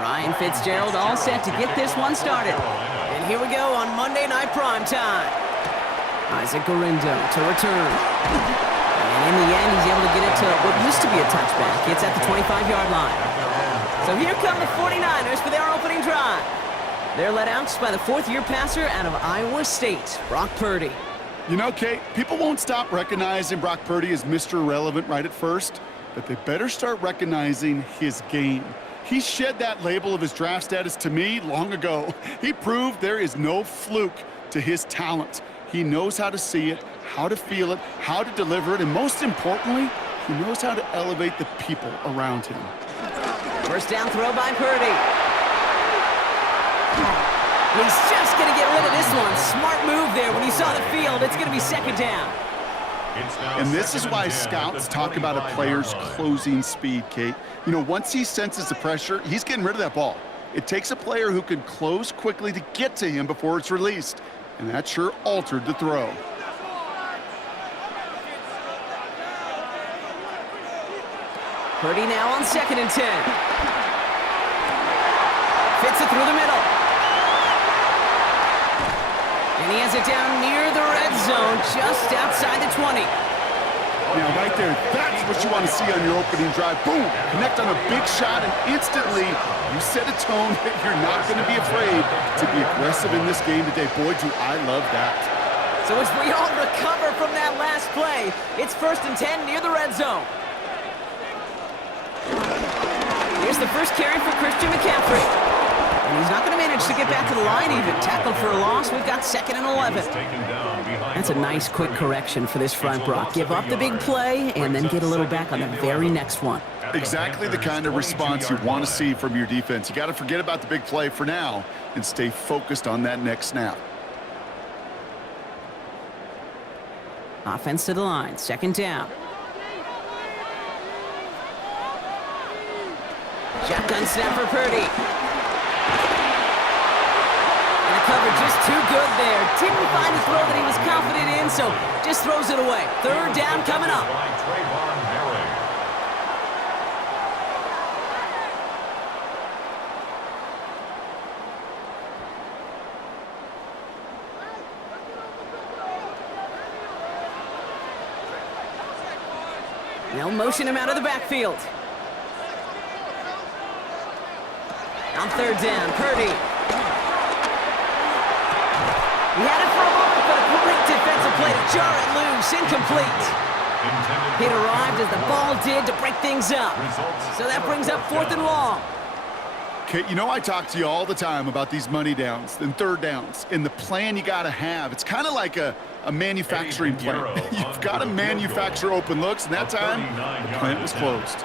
Ryan Fitzgerald all set to get this one started. And here we go on Monday Night Primetime. Isaac Gorindo to return. And in the end, he's able to get it to what used to be a touchback. It's at the 25-yard line. So here come the 49ers for their opening drive. They're led out by the fourth-year passer out of Iowa State, Brock Purdy. You know, Kate, people won't stop recognizing Brock Purdy as Mr. Irrelevant right at first, but they better start recognizing his game. He shed that label of his draft status to me long ago. He proved there is no fluke to his talent. He knows how to see it, how to feel it, how to deliver it, and most importantly, he knows how to elevate the people around him. First down throw by Purdy. He's just going to get rid of this one. Smart move there when he saw the field. It's going to be second down. And this is why scouts talk about a player's closing speed, Kate. You know, once he senses the pressure, he's getting rid of that ball. It takes a player who can close quickly to get to him before it's released. And that sure altered the throw. Purdy now on 2nd and 10. Fits it through the middle. And he has it down near the red zone, just outside the 20. Now, right there, that's what you want to see on your opening drive. Boom! Connect on a big shot, and instantly you set a tone that you're not going to be afraid to be aggressive in this game today. Boy, do I love that. So as we all recover from that last play, it's 1st and 10 near the red zone. Here's the first carry for Christian McCaffrey. And he's not going to manage to get back to the line even. Tackled for a loss. We've got 2nd and 11. That's a nice quick correction for this front, Brock. Give up the big play and then get a little back on the very next one. Exactly the kind of response you want to see from your defense. You got to forget about the big play for now and stay focused on that next snap. Offense to the line. 2nd down. Shotgun snap for Purdy. Cover just too good there. Didn't find a throw that he was confident in, so just throws it away. 3rd down coming up. They'll motion him out of the backfield. On 3rd down, Purdy. He had it for a moment, but a great defensive play to jar it loose. Incomplete. It arrived as the ball did to break things up. So that brings up 4th and long. Kate, you know I talk to you all the time about these money downs and 3rd downs and the plan you got to have. It's kind of like a manufacturing plant. You've got to manufacture open looks, and that time, the plant was closed.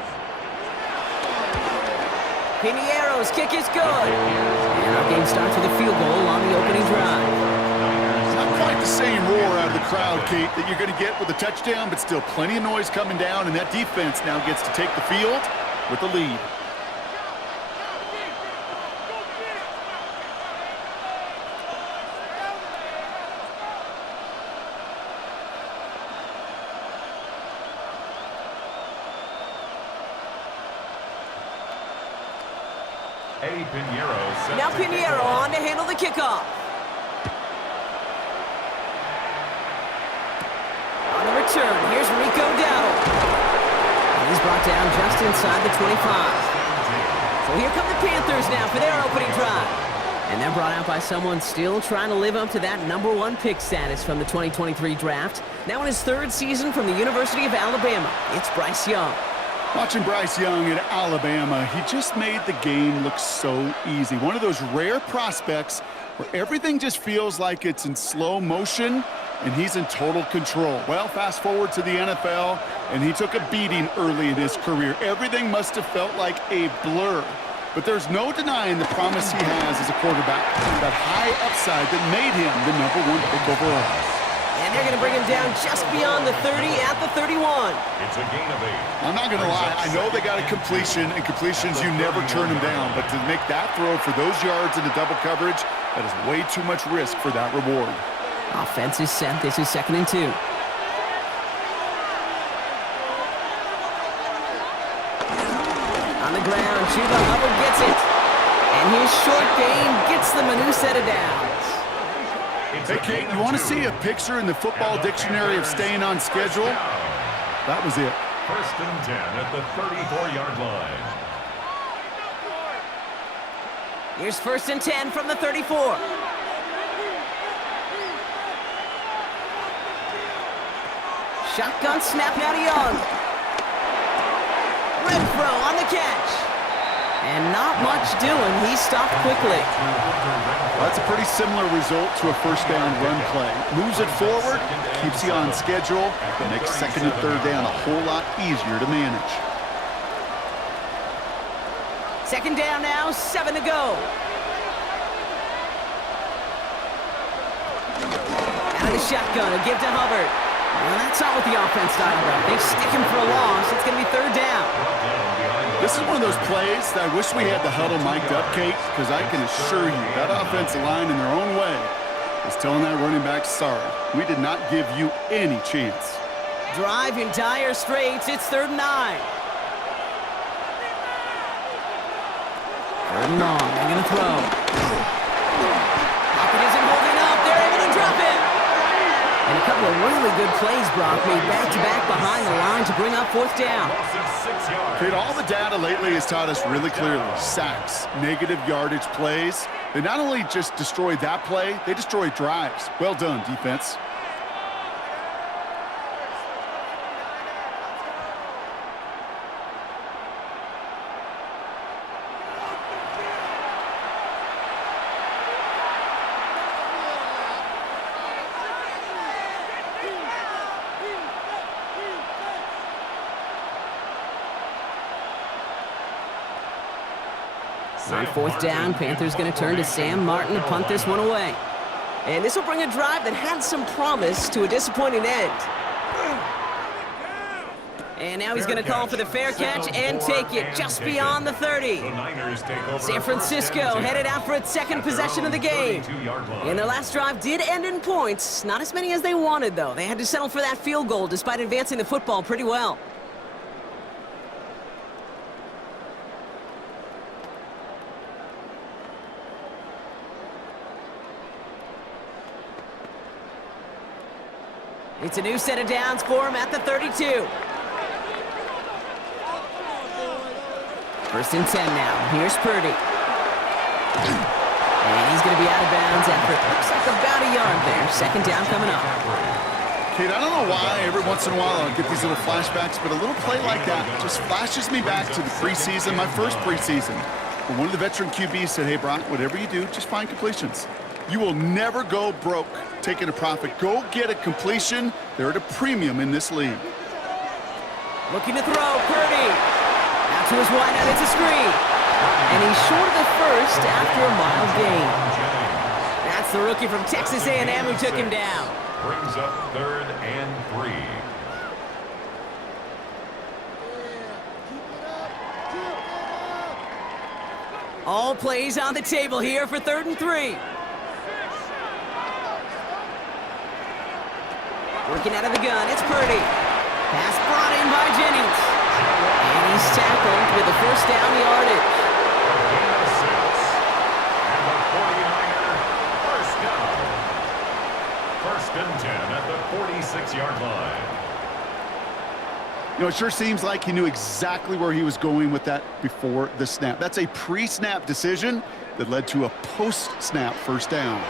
Piniero's kick is good. And our game starts with a field goal on the opening drive. Not quite the same roar out of the crowd, Kate, that you're going to get with a touchdown, but still plenty of noise coming down, and that defense now gets to take the field with the lead. Now Piniero on to handle the kickoff. On the return, here's Rico Dowdle. He's brought down just inside the 25. So here come the Panthers now for their opening drive. And they're brought out by someone still trying to live up to that #1 pick status from the 2023 draft. Now in his 3rd season from the University of Alabama, it's Bryce Young. Watching Bryce Young at Alabama, he just made the game look so easy. One of those rare prospects where everything just feels like it's in slow motion and he's in total control. Well, fast forward to the NFL, and he took a beating early in his career. Everything must have felt like a blur. But there's no denying the promise he has as a quarterback, that high upside that made him the #1 pick overall. And they're going to bring him down just beyond the 30 at the 31. It's a gain of 8. I'm not going to lie. I know they got a completion, and completions, you never turn them down. But to make that throw for those yards into double coverage, that is way too much risk for that reward. Offense is set. This is 2nd and 2. On the ground, Chuba Hubbard gets it. And his short game gets them a new set of downs. Hey, Kate, you want to see a picture in the football dictionary of staying on schedule? That was it. 1st and 10 at the 34-yard line. Here's 1st and 10 from the 34. Shotgun snap now to Young. Renfro on the catch. And not much doing. He stopped quickly. That's a pretty similar result to a first down run play. Moves it forward, keeps you on schedule, and makes 2nd and 3rd down a whole lot easier to manage. 2nd down now, 7 to go. Out of the shotgun, a give to Hubbard. Well, that's not what the offense style about. They stick him for a loss. It's going to be 3rd down. This is one of those plays that I wish we had the huddle mic'd up, Kate, because I can assure you that offensive line in their own way is telling that running back, sorry, we did not give you any chance. Drive in dire straits. It's 3rd and 9. 3rd and long. They're going to throw. Pocket isn't holding up. They're able to drop it. And a couple of really good plays, Brock, made back-to-back behind the line to bring up 4th down. Kate, all the data lately has taught us really clearly, sacks, negative yardage plays, they not only just destroy that play, they destroy drives. Well done, defense. On 4th down, Panthers going to turn to Sam Martin to punt this one away. And this will bring a drive that had some promise to a disappointing end. And now he's going to call for the fair catch and take it just beyond the 30. San Francisco headed out for its 2nd possession of the game. And their last drive did end in points. Not as many as they wanted, though. They had to settle for that field goal despite advancing the football pretty well. It's a new set of downs for him at the 32. 1st and 10 now. Here's Purdy. And he's going to be out of bounds after it looks like about a yard there. 2nd down coming up. Kate, I don't know why every once in a while I'll get these little flashbacks, but a little play like that just flashes me back to the preseason, my first preseason. When one of the veteran QBs said, hey, Brock, whatever you do, just find completions. You will never go broke taking a profit. Go get a completion. They're at a premium in this league. Looking to throw, Purdy. Out to his wideout, it's a screen. And he's short of the 1st after a mild gain. That's the rookie from Texas A&M who took him down. Brings up 3rd and 3. All plays on the table here for 3rd and 3. Working out of the gun, it's Purdy. Pass brought in by Jennings. And he's tackled with the 1st down yardage. Gain of 6. And the 49er, 1st down. 1st and 10 at the 46-yard line. You know, it sure seems like he knew exactly where he was going with that before the snap. That's a pre-snap decision that led to a post-snap 1st down.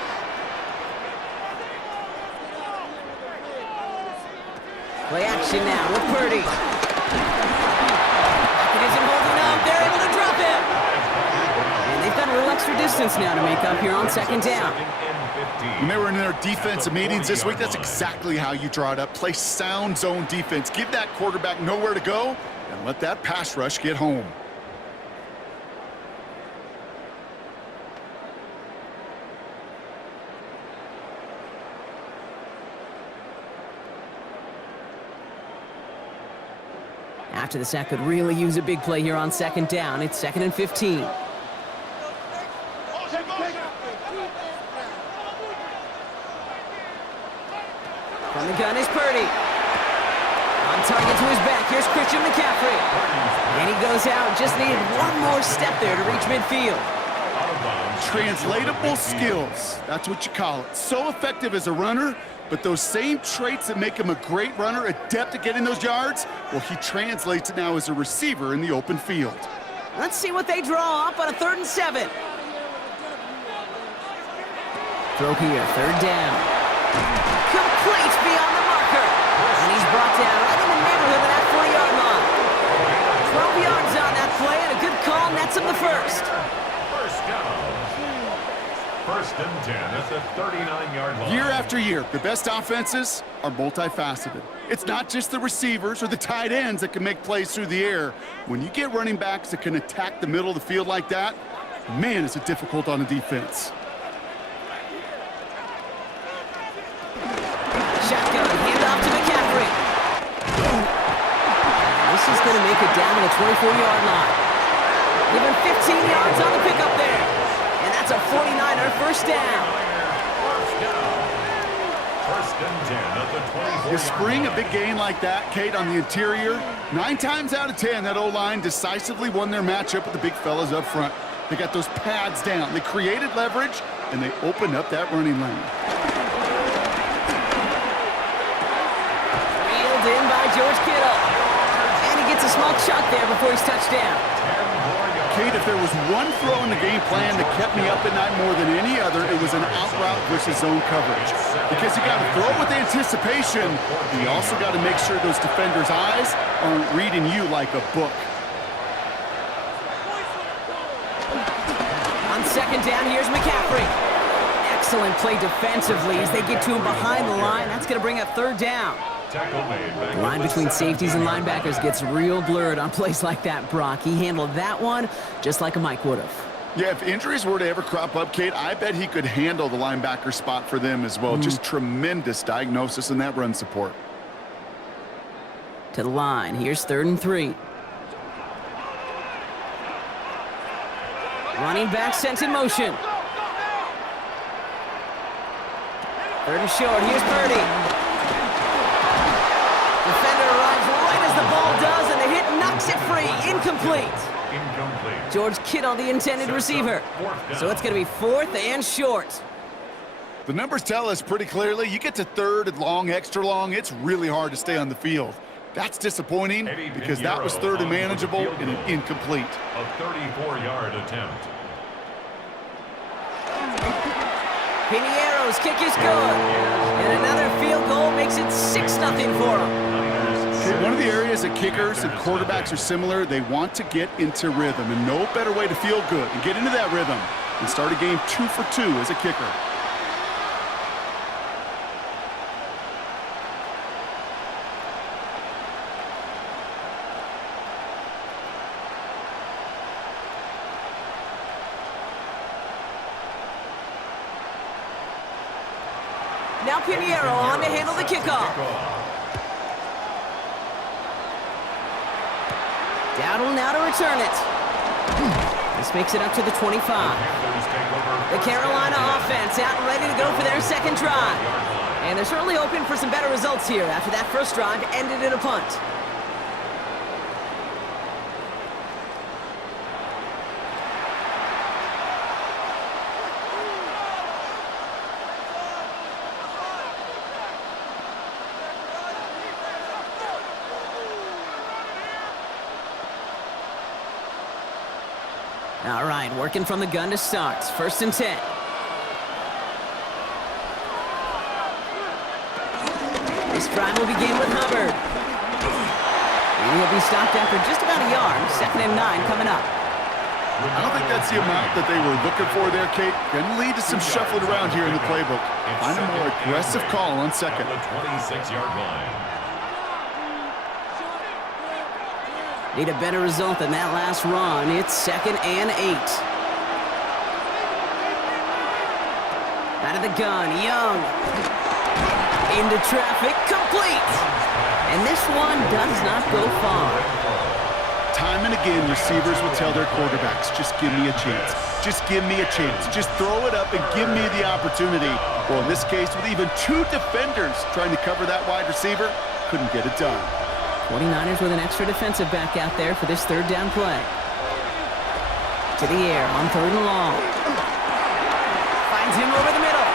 Play action now with Purdy. Pocket isn't holding up. They're able to drop him. And they've got a little extra distance now to make up here on 2nd down. When they were in their defensive meetings this week, that's exactly how you draw it up. Play sound zone defense. Give that quarterback nowhere to go and let that pass rush get home. After the sack could really use a big play here on 2nd down. It's 2nd and 15. From the gun is Purdy. On target to his back. Here's Christian McCaffrey. And he goes out. Just needed one more step there to reach midfield. Translatable skills, that's what you call it. So effective as a runner, but those same traits that make him a great runner, adept at getting those yards, well, he translates it now as a receiver in the open field. Let's see what they draw up on a 3rd and 7. Throw here, 3rd down. Complete beyond the marker. And he's brought down right in the neighborhood of that 40-yard line. 12 yards on that play, and a good call nets him the first. First down. 1st and 10 at the 39-yard line. Year after year, the best offenses are multifaceted. It's not just the receivers or the tight ends that can make plays through the air. When you get running backs that can attack the middle of the field like that, man, is it difficult on a defense. Shotgun, handoff to McCaffrey. This is going to make it down to the 24-yard line. Give him 15 yards on the pickup there. And that's a 49er first down. 1st and 10 at the 24-yard You spring a big gain like that, Kate, on the interior, 9 times out of 10, that O-line decisively won their matchup with the big fellas up front. They got those pads down. They created leverage, and they opened up that running lane. Reeled in by George Kittle. And he gets a small chunk there before he's touched down. Kate, if there was one throw in the game plan that kept me up at night more than any other, it was an out route versus zone coverage. Because you got to throw with anticipation, but you also got to make sure those defenders' eyes aren't reading you like a book. On 2nd down, here's McCaffrey. Excellent play defensively as they get to him behind the line. That's going to bring up 3rd down. The line between safeties and linebackers gets real blurred on plays like that, Brock. He handled that one just like a Mike would have. Yeah, if injuries were to ever crop up, Kate, I bet he could handle the linebacker spot for them as well. Just tremendous diagnosis in that run support. To the line. Here's 3rd and 3. Running back sent in motion. 3rd and short. Here's Purdy. Defender arrives right as the ball does, and the hit knocks it free. Incomplete. George Kittle, the intended receiver. So it's going to be 4th and short. The numbers tell us pretty clearly, you get to 3rd and long, extra long, it's really hard to stay on the field. That's disappointing because that was 3rd and manageable and an incomplete. A 34-yard attempt. Piniero's kick is good. And another field goal makes it 6-0 for him. Okay, one of the areas that kickers and quarterbacks are similar, they want to get into rhythm, and no better way to feel good and get into that rhythm and start a game 2 for 2 as a kicker. Now Piniero on to handle the kickoff. Dowdle now to return it. This makes it up to the 25. The Carolina offense out and ready to go for their 2nd drive. And they're certainly hoping for some better results here after that first drive ended in a punt. All right, working from the gun to start. 1st and 10. This drive will begin with Hubbard. And he'll be stopped after just about a yard. 2nd and 9 coming up. I don't think that's the amount that they were looking for there, Kate. Going to lead to some shuffling around here in the playbook. Find a more aggressive call on 2nd. The 26-yard line. Need a better result than that last run. It's 2nd and 8. Out of the gun, Young. Into traffic, complete. And this one does not go far. Time and again, receivers will tell their quarterbacks, just give me a chance. Just give me a chance. Just throw it up and give me the opportunity. Well, in this case, with even 2 defenders trying to cover that wide receiver, couldn't get it done. 49ers with an extra defensive back out there for this 3rd down play. To the air on 3rd and long. Finds him over the middle.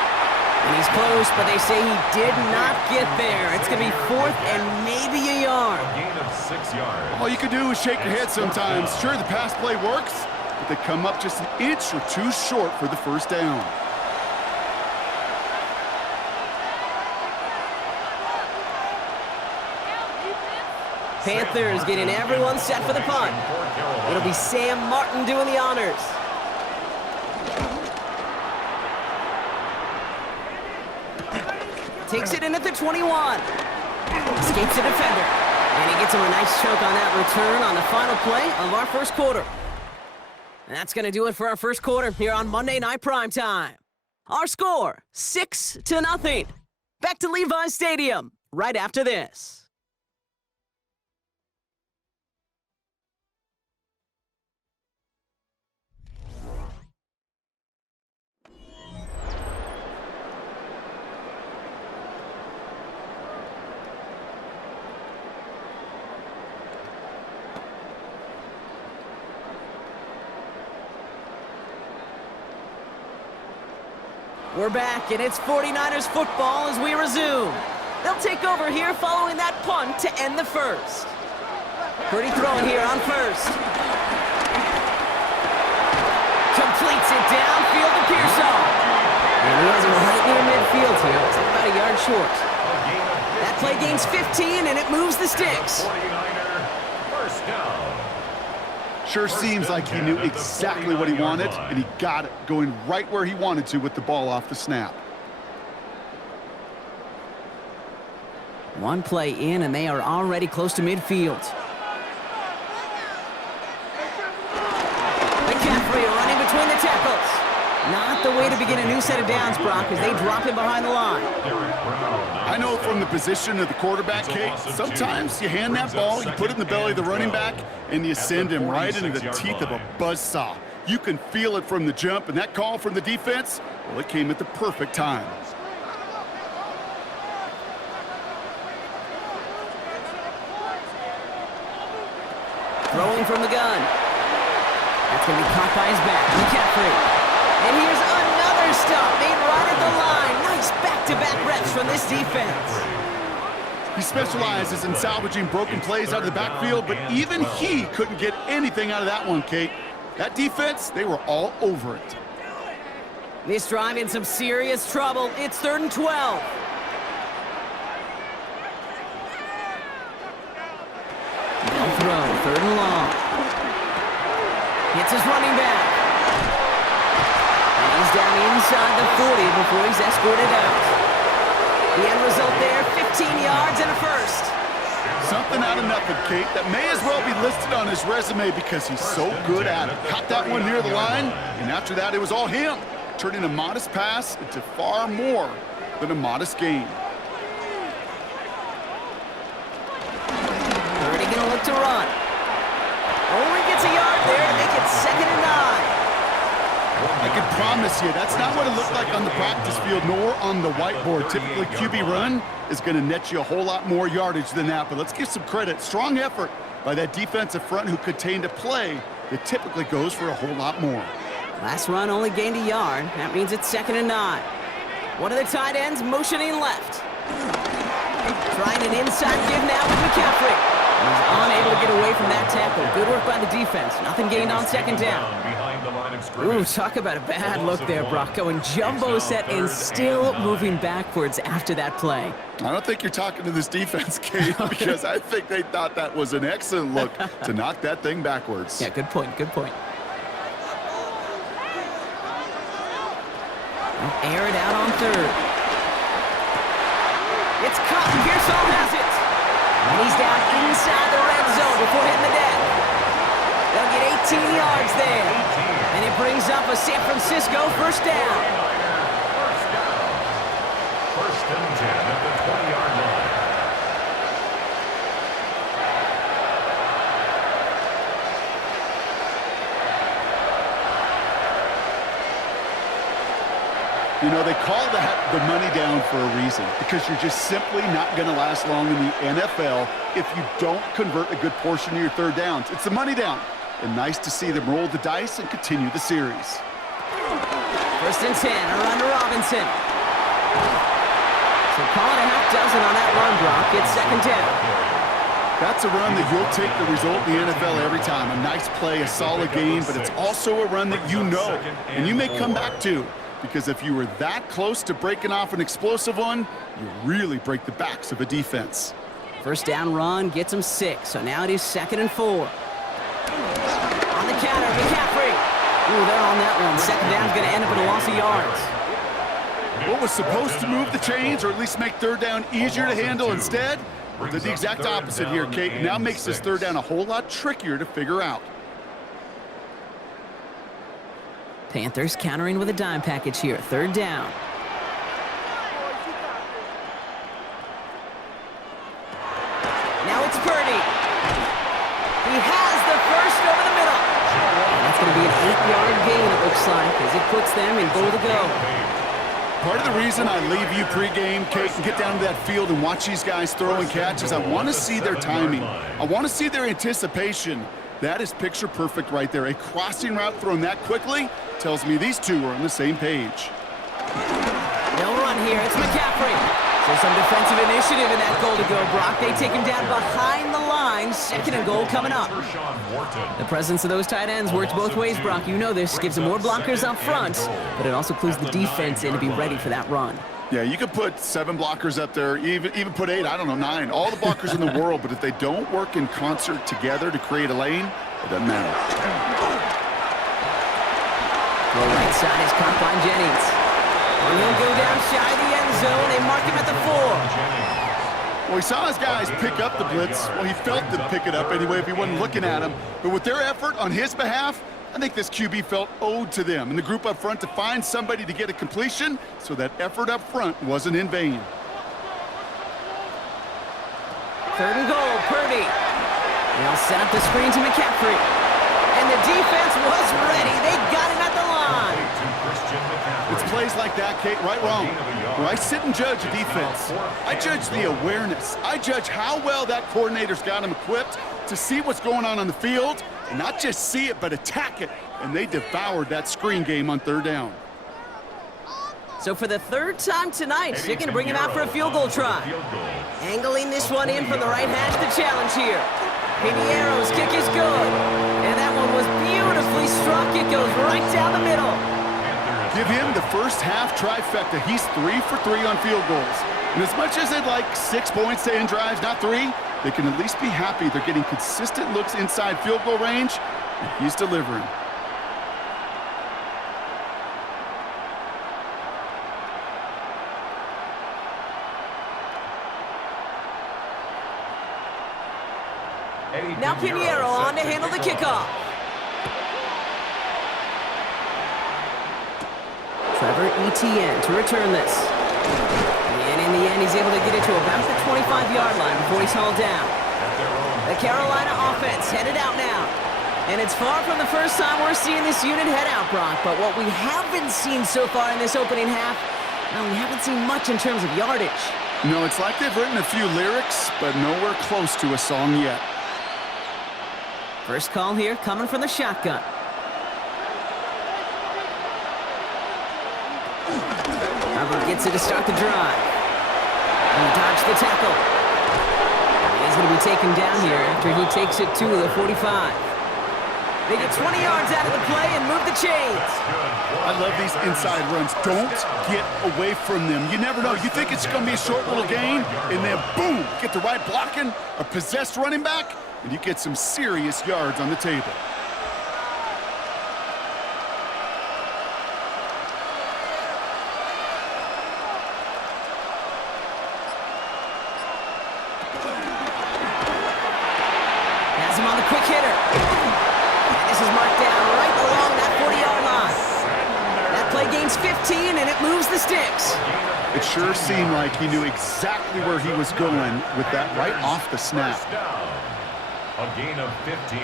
And he's close, but they say he did not get there. It's going to be 4th and maybe a yard. A gain of 6 yards. All you can do is shake your head sometimes. Sure, the pass play works, but they come up just an inch or two short for the first down. Panthers getting everyone set for the punt. It'll be Sam Martin doing the honors. Takes it in at the 21. Escapes the defender. And he gets him a nice choke on that return on the final play of our first quarter. And that's going to do it for our first quarter here on Monday Night Primetime. Our score, 6-0. Back to Levi's Stadium right after this. We're back, and it's 49ers football as we resume. They'll take over here following that punt to end the first. Pretty throwing here on first. Completes it downfield to Pearson. And he has him right near midfield here. It's about a yard short. That play gains 15, and it moves the sticks. 49er, first down. Sure seems like he knew exactly what he wanted, and he got it, going right where he wanted to with the ball off the snap. One play in, and they are already close to midfield. McCaffrey running between the tackles. Not the way to begin a new set of downs, Brock, as they drop him behind the line. I know from the position of the quarterback, Kate, sometimes you hand that ball, you put it in the belly of the running back, and you send him right into the teeth of a buzzsaw. You can feel it from the jump, and that call from the defense, well, it came at the perfect time. Throwing from the gun. That's going to be caught by his back. McCaffrey. And here's another stop made right at the line. Nice back-to-back reps from this defense. He specializes in salvaging broken plays out of the backfield, but even he couldn't get anything out of that one, Kate. That defense, they were all over it. This drive in some serious trouble. It's 3rd and 12. No throw, 3rd and long. Hits his running back. And he's down inside the 40 before he's escorted out. The end result there, 15 yards and a first. Something out of nothing, Kate, that may as well be listed on his resume because he's so good at it. Caught that one near the line, and after that, it was all him, turning a modest pass into far more than a modest gain. 30 gonna look to run. Only gets a yard there to make it 2nd and 9. I can promise you, that's not what it looked like on the practice field nor on the whiteboard. Typically, QB run is going to net you a whole lot more yardage than that. But let's give some credit. Strong effort by that defensive front who contained a play that typically goes for a whole lot more. Last run only gained a yard. That means it's 2nd and 9. One of the tight ends motioning left. Trying an inside give now with McCaffrey. He's unable to get away from that tackle. Good work by the defense. Nothing gained on 2nd down. Ooh, talk about a bad look there, Brock. Going jumbo set and still moving backwards after that play. I don't think you're talking to this defense, Kate, because I think they thought that was an excellent look to knock that thing backwards. Yeah, good point, good point. Air it out on 3rd. It's caught, and Pearson has it. And he's down inside the red zone before hitting the deck. They'll get 18 yards there. And it brings up a San Francisco first down. First and 10 at the 20-yard line. You know, they call that the money down for a reason, because you're just simply not going to last long in the NFL if you don't convert a good portion of your 3rd downs. It's the money down. And nice to see them roll the dice and continue the series. First and 10, around to Robinson. So call it a half dozen on that run block. It's second down. That's a run that you'll take the result in the NFL every time. A nice play, a solid game, but it's also a run that you know and you may come back to, because if you were that close to breaking off an explosive one, you really break the backs of a defense. First down run gets him 6, so now it is second and 4. On the counter, McCaffrey. Ooh, they're on that one. Second down's going to end up in a loss of yards. What was supposed to move the chains, or at least make third down easier to handle, instead did the exact opposite here, Kate. Now makes this third down a whole lot trickier to figure out. Panthers countering with a dime package here. Third down. Now it's Purdy. He has the first over the middle. And that's going to be an 8-yard gain, it looks like, as it puts them in goal to go. Part of the reason I leave you pregame, Kate, and get down to that field and watch these guys throw and catch is I want to see their timing. I want to see their anticipation. That is picture perfect right there. A crossing route thrown that quickly tells me these two are on the same page. They'll run here. It's McCaffrey. So some defensive initiative in that goal to go, Brock. They take him down behind the line. Second and goal coming up. The presence of those tight ends works both ways, Brock. You know this. Gives them more blockers up front, but it also clues the defense in to be ready for that run. Yeah, you could put 7 blockers up there, even put 8, I don't know, 9. All the blockers in the world, but if they don't work in concert together to create a lane, it doesn't matter. The right side is caught by Jennings. And he'll go down shy of the end zone. They mark him at the 4. Well, he saw his guys pick up the blitz. Well, he felt them pick it up anyway if he wasn't looking at him. But with their effort on his behalf, I think this QB felt owed to them and the group up front to find somebody to get a completion, so that effort up front wasn't in vain. Third and goal, Purdy. They'll set up the screen to McCaffrey. And the defense was ready. They got him at the line. It's plays like that, Kate, right, wrong. Where I sit and judge a defense, I judge the awareness. I judge how well that coordinator's got him equipped to see what's going on the field, and not just see it, but attack it. And they devoured that screen game on third down. So for the third time tonight, they're going to bring him out for a field goal try. Angling this one in from the right hash, the challenge here. Pinheiro's kick is good. And that one was beautifully struck. It goes right down the middle. Give him the first half trifecta. He's 3 for 3 on field goals. And as much as they'd like 6 points to end drives, not 3, they can at least be happy they're getting consistent looks inside field goal range, and he's delivering. Now Pinheiro on to handle the kickoff. Trevor Etienne to return this. And in the end, he's able to get it to about the 25-yard line before he's hauled down. The Carolina offense headed out now. And it's far from the first time we're seeing this unit head out, Brock. But what we haven't seen so far in this opening half, well, we haven't seen much in terms of yardage. No, it's like they've written a few lyrics, but nowhere close to a song yet. First call here coming from the shotgun. Hubbard gets it to start the drive. He dodged the tackle. He's going to be taken down here after he takes it to the 45. They get 20 yards out of the play and move the chains. I love these inside runs. Don't get away from them. You never know. You think it's going to be a short little gain, and then boom, get the right blocking, a possessed running back, and you get some serious yards on the table. Has him on the quick hitter. And this is marked down right along that 40-yard line. That play gains 15, and it moves the sticks. It sure seemed like he knew exactly where he was going with that right off the snap. A gain of 15.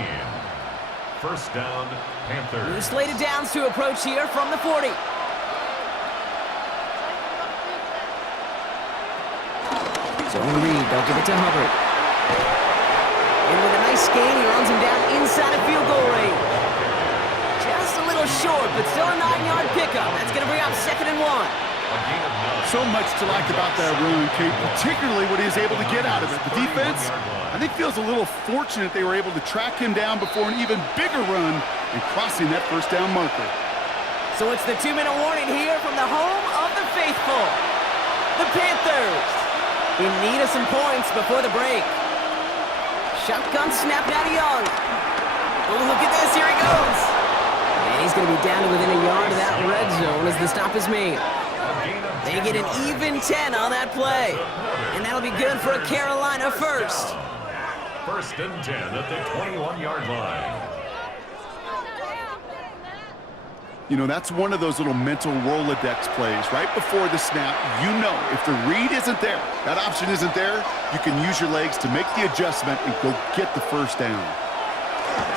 First down, Panthers. New slated downs to approach here from the 40. Zone read, they'll give it to Hubbard. And with a nice gain, he runs him down inside of field goal range. Just a little short, but still a 9-yard pickup. pickup. That's going to bring up 2nd and 1. So much to like about that run, Kate, particularly what he was able to get out of it. The defense, I think, feels a little fortunate they were able to track him down before an even bigger run and crossing that first down marker. So it's the 2-minute warning here from the home of the faithful. The Panthers in need of some points before the break. Shotgun snap now to Young. Oh, look at this. Here he goes. And he's going to be down to within a yard of that red zone as the stop is made. They get an even 10 on that play. And that'll be good for a Carolina first. 1st and 10 at the 21-yard line. You know, that's one of those little mental Rolodex plays. Right before the snap, you know if the read isn't there, that option isn't there, you can use your legs to make the adjustment and go get the first down.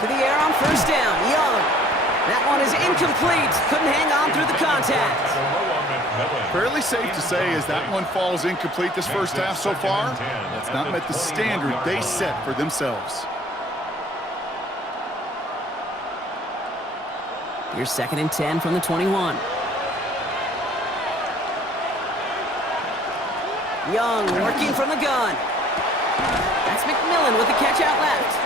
To the air on 1st down, Young. That one is incomplete. Couldn't hang on through the contact. Fairly safe to say as that one falls incomplete this first half so far, that's not met the standard they set for themselves. Here's 2nd and 10 from the 21. Young working from the gun. That's McMillan with the catch out left.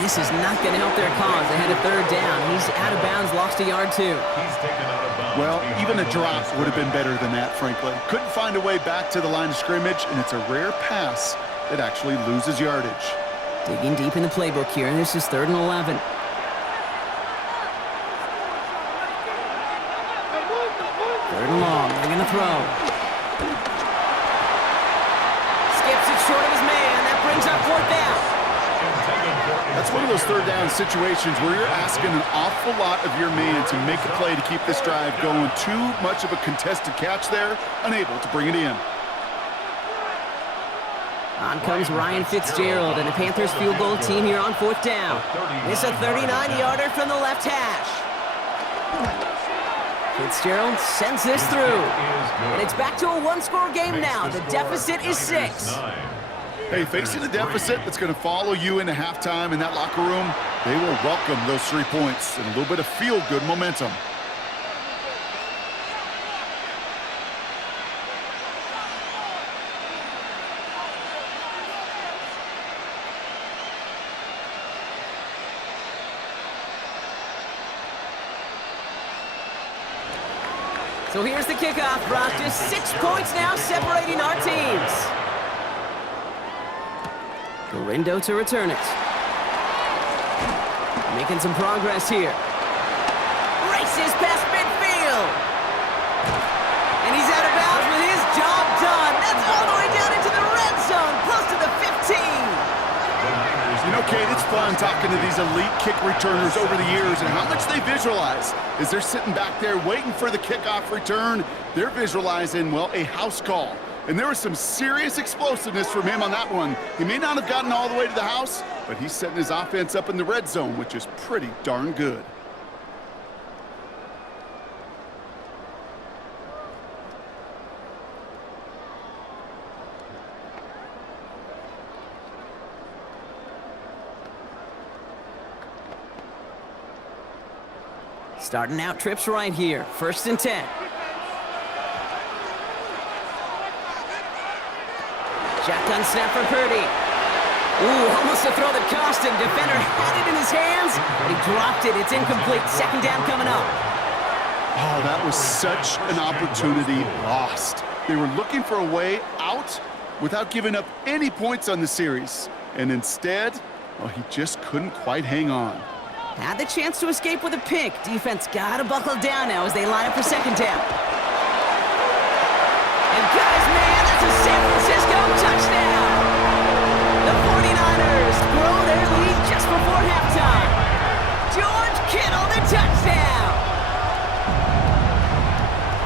This is not going to help their cause. They had a 3rd down. He's out of bounds, lost a yard too. Well, even a drop would have been better than that, frankly. Couldn't find a way back to the line of scrimmage, and it's a rare pass that actually loses yardage. Digging deep in the playbook here, and this is 3rd and 11. Third and long, they're going to throw. Skips it short of his man. That brings up 4th down. That's one of those 3rd down situations where you're asking an awful lot of your man to make a play to keep this drive going. Too much of a contested catch there, unable to bring it in. On comes Ryan Fitzgerald and the Panthers field goal team here on 4th down. This is a 39-yarder from the left hash. Fitzgerald sends this through. And it's back to a 1-score game now. The deficit is 6. Hey, facing a deficit that's going to follow you into halftime in that locker room, they will welcome those 3 points and a little bit of feel-good momentum. So here's the kickoff, Brock. Just 6 points now separating our teams. Gorindo to return it. Making some progress here. Races past midfield. And he's out of bounds with his job done. That's all the way down into the red zone, close to the 15. You know, Kate, it's fun talking to these elite kick returners over the years and how much they visualize. As they're sitting back there waiting for the kickoff return, they're visualizing, well, a house call. And there was some serious explosiveness from him on that one. He may not have gotten all the way to the house, but he's setting his offense up in the red zone, which is pretty darn good. Starting out trips right here. 1st and 10. Shotgun snap for Purdy. Ooh, almost a throw that cost him. Defender had it in his hands, but he dropped it. It's incomplete. 2nd down coming up. Oh, that was such an opportunity lost. They were looking for a way out without giving up any points on the series. And instead, well, he just couldn't quite hang on. Had the chance to escape with a pick. Defense got to buckle down now as they line up for 2nd down. And guys, man, that's a San Francisco touchdown. The 49ers grow their lead just before halftime. George Kittle, the touchdown.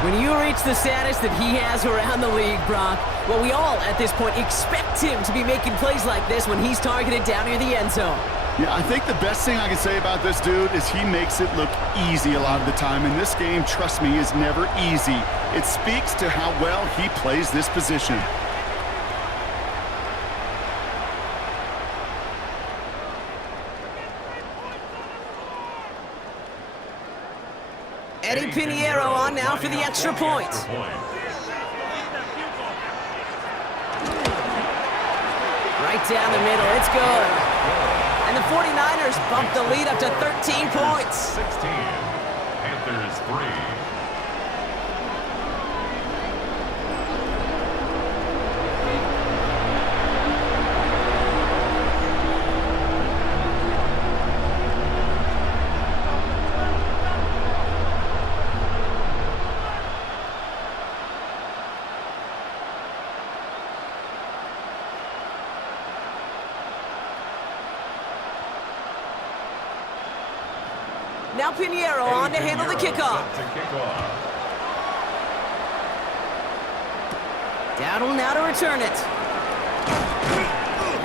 When you reach the status that he has around the league, Brock, well, we all at this point expect him to be making plays like this when he's targeted down near the end zone. Yeah, I think the best thing I can say about this dude is he makes it look easy a lot of the time. And this game, trust me, is never easy. It speaks to how well he plays this position. Eddie Pinheiro on now for the extra point. Right down the middle, it's good. And the 49ers bump the lead up to 13 points. 16, Panthers 3. Now Pinheiro on to handle the kickoff. Dowdle now to return it.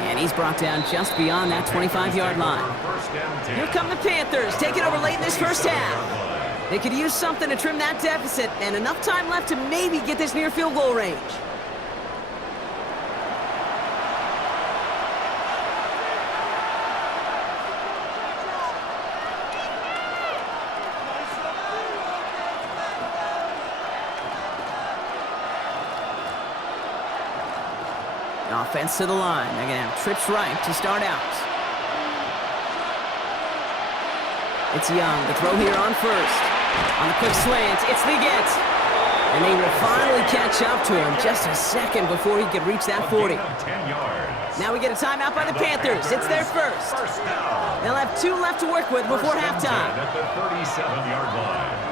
And he's brought down just beyond that 25-yard line. Here come the Panthers, taking over late in this first half. They could use something to trim that deficit, and enough time left to maybe get this near field goal range. Offense to the line. They're going to have trips right to start out. It's Young. The throw here on first. On the quick slant, it's Liggett. And they will finally catch up to him just a second before he could reach that 40. Now we get a timeout by the Panthers. It's their first. They'll have 2 left to work with before halftime. At the 37-yard line.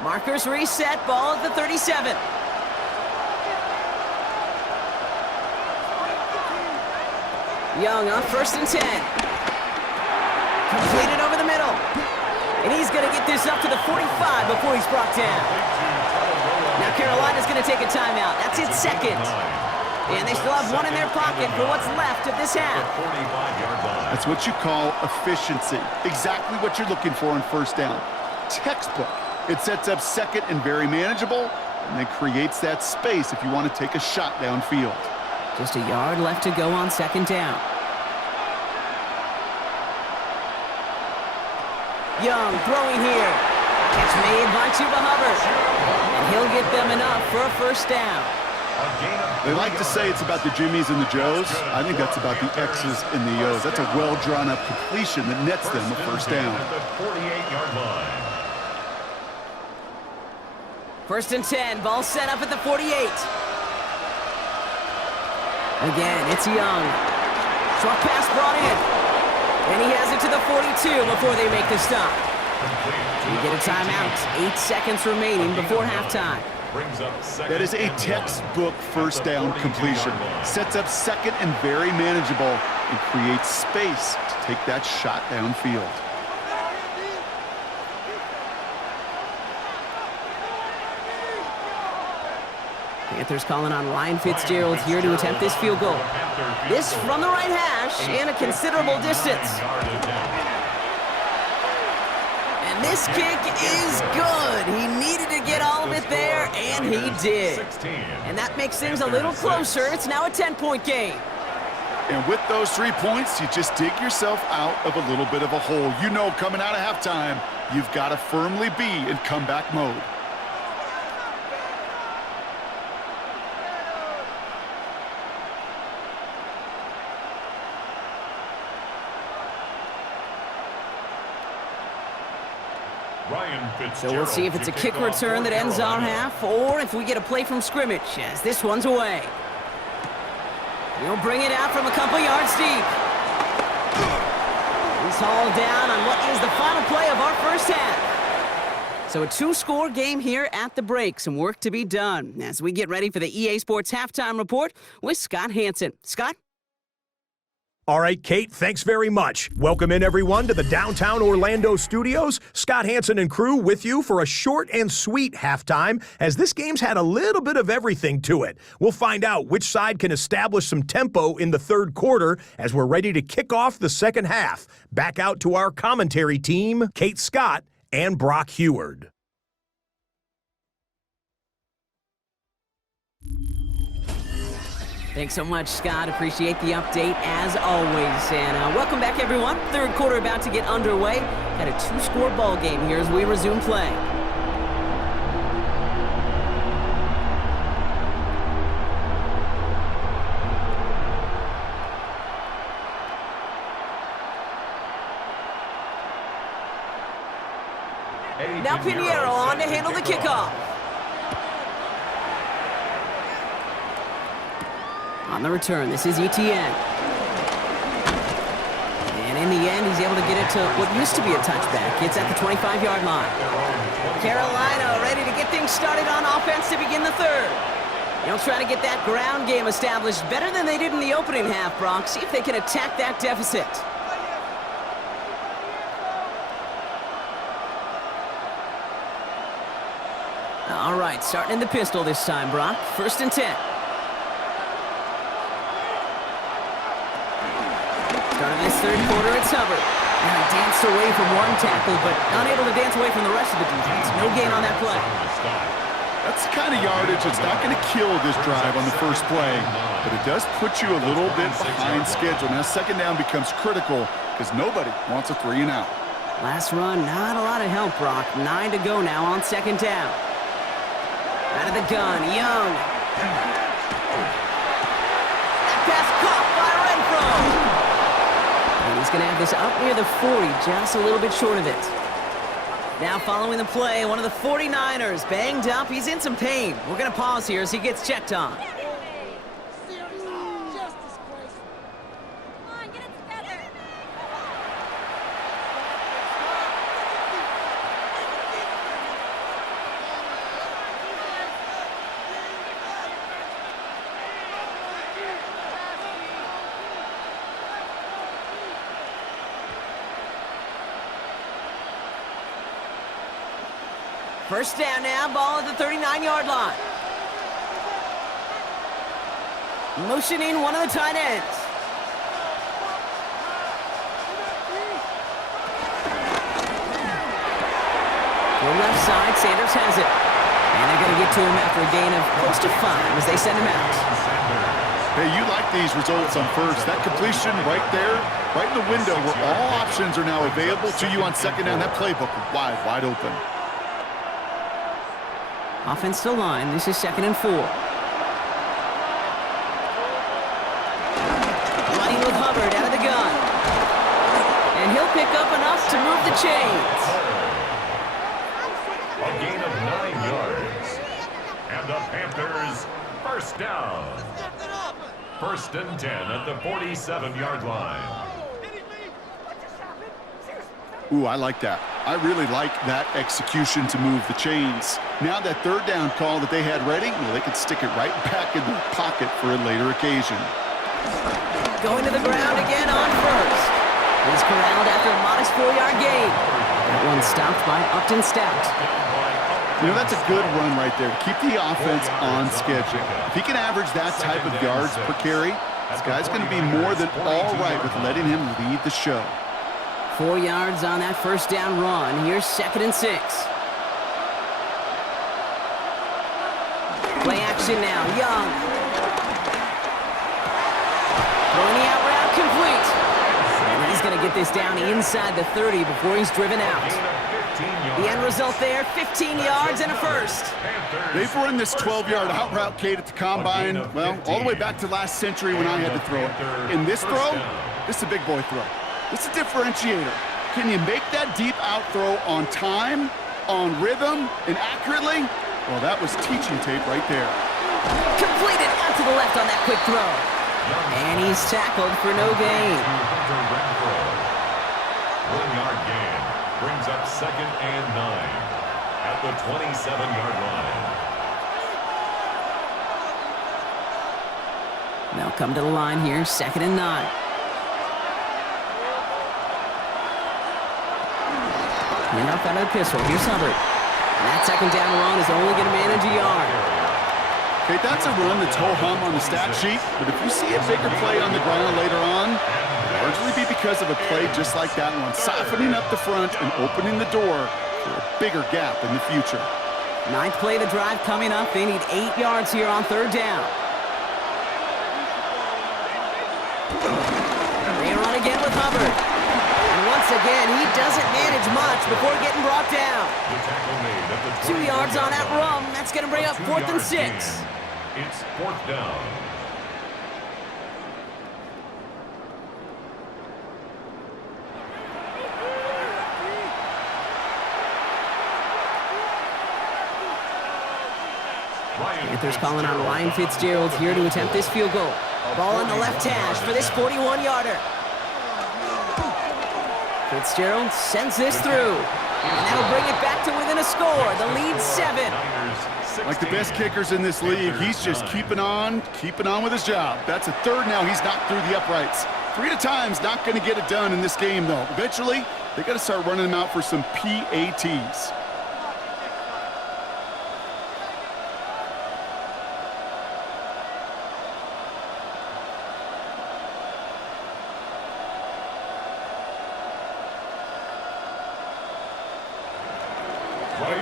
Markers reset, ball at the 37. Young on 1st and 10. Completed over the middle. And he's going to get this up to the 45 before he's brought down. Now Carolina's going to take a timeout. That's its second. And they still have 1 in their pocket for what's left of this half. That's what you call efficiency. Exactly what you're looking for on first down. Textbook. It sets up second and very manageable, and then creates that space if you want to take a shot downfield. Just a yard left to go on 2nd down. Young throwing here. Catch made by Chuba Hubbard. And he'll get them enough for a 1st down. They like to say it's about the Jimmies and the Joes. I think that's about the X's and the O's. That's a well-drawn-up completion that nets them a 1st down. At the 48-yard line. 1st and 10, ball set up at the 48. Again, it's Young. Short pass brought in. And he has it to the 42 before they make the stop. We get a timeout. 8 seconds remaining before halftime. That is a textbook 1st down completion. Sets up second and very manageable and creates space to take that shot downfield. Panthers calling on Ryan Fitzgerald here to attempt this field goal. This from the right hash and a considerable distance. And this kick is good. He needed to get all of it there, and he did. And that makes things a little closer. It's now a 10-point game. And with those 3 points, you just dig yourself out of a little bit of a hole. You know, coming out of halftime, you've got to firmly be in comeback mode. So we'll see if it's a kick return that ends our half, or if we get a play from scrimmage, as this one's away. He'll bring it out from a couple yards deep. He's hauled down on what is the final play of our first half. So a 2-score game here at the break. Some work to be done as we get ready for the EA Sports Halftime Report with Scott Hansen. Scott? All right, Kate, thanks very much. Welcome in, everyone, to the downtown Orlando studios. Scott Hansen and crew with you for a short and sweet halftime, as this game's had a little bit of everything to it. We'll find out which side can establish some tempo in the 3rd quarter as we're ready to kick off the 2nd half. Back out to our commentary team, Kate Scott and Brock Heward. Thanks so much, Scott. Appreciate the update as always. And welcome back, everyone. Third quarter about to get underway. Had a 2-score ball game here as we resume play. Now Pinheiro on to handle the kickoff. On the return, this is Etienne. And in the end, he's able to get it to what used to be a touchback. It's at the 25-yard line. Carolina ready to get things started on offense to begin the third. They'll try to get that ground game established better than they did in the opening half, Brock. See if they can attack that deficit. All right, starting in the pistol this time, Brock. 1st and 10. Starting this third quarter, it's Hubbard. Now he danced away from one tackle, but unable to dance away from the rest of the defense. No gain on that play. That's the kind of yardage that's not going to kill this drive on the first play, but it does put you a little bit behind schedule. Now, 2nd down becomes critical because nobody wants a 3-and-out. Last run, not a lot of help, Brock. 9 to go now on 2nd down. Out of the gun, Young. That pass caught by Renfro. And he's going to have this up near the 40, just a little bit short of it. Now following the play, one of the 49ers banged up. He's in some pain. We're going to pause here as he gets checked on. First down now, ball at the 39-yard line. Motioning one of the tight ends. To the left side, Sanders has it. And they're going to get to him after a gain of close to 5 as they send him out. Hey, you like these results on first. That completion right there, right in the window where all options are now available to you on 2nd down. That playbook wide open. Offense to line. This is 2nd and 4. Running with Hubbard out of the gun. And he'll pick up enough to move the chains. A gain of 9 yards. And the Panthers, 1st down. 1st and 10 at the 47-yard line. Ooh, I like that. I really like that execution to move the chains. Now that 3rd down call that they had ready, well, they can stick it right back in their pocket for a later occasion. Going to the ground again on 1st. He's corralled after a modest 4-yard gain. That one stopped by Upton Stout. You know, that's a good run right there to keep the offense on schedule. If he can average that type of yards per carry, this guy's going to be more than all right with letting him lead the show. 4 yards on that 1st down run. Here's 2nd and 6. Play action now. Young. Throwing the out route complete. And he's going to get this down inside the 30 before he's driven out. The end result there, 15 yards and a 1st. They've run this 12-yard out route, Kate, at the Combine, well, all the way back to last century when I had to throw it. In this throw, this is a big boy throw. It's a differentiator. Can you make that deep out throw on time, on rhythm, and accurately? Well, that was teaching tape right there. Completed out to the left on that quick throw. And he's tackled for no gain. 1-yard gain brings up 2nd and 9 at the 27-yard line. They'll come to the line here, 2nd and 9. And up out of the pistol. Here's Hubbard. And that 2nd down run is only going to manage a yard. Okay, that's a run that's ho-hum on the stat sheet, but if you see a bigger play on the ground later on, it'll largely be because of a play just like that one, softening up the front and opening the door for a bigger gap in the future. 9th play of the drive coming up. They need 8 yards here on 3rd down. They run again with Hubbard. And once again, he doesn't manage much before getting brought down. 2 yards on that run. That's going to bring up 4th and 6. It's 4th down. Panthers calling on Ryan Fitzgerald here to attempt this field goal. Ball on the left hash for this 41-yarder. Fitzgerald sends this through. And that'll bring it back to within a score. The lead 7. Like the best kickers in this league, he's just keeping on with his job. That's a 3rd now. He's knocked through the uprights. 3 at a time's not going to get it done in this game, though. Eventually, they got to start running them out for some PATs.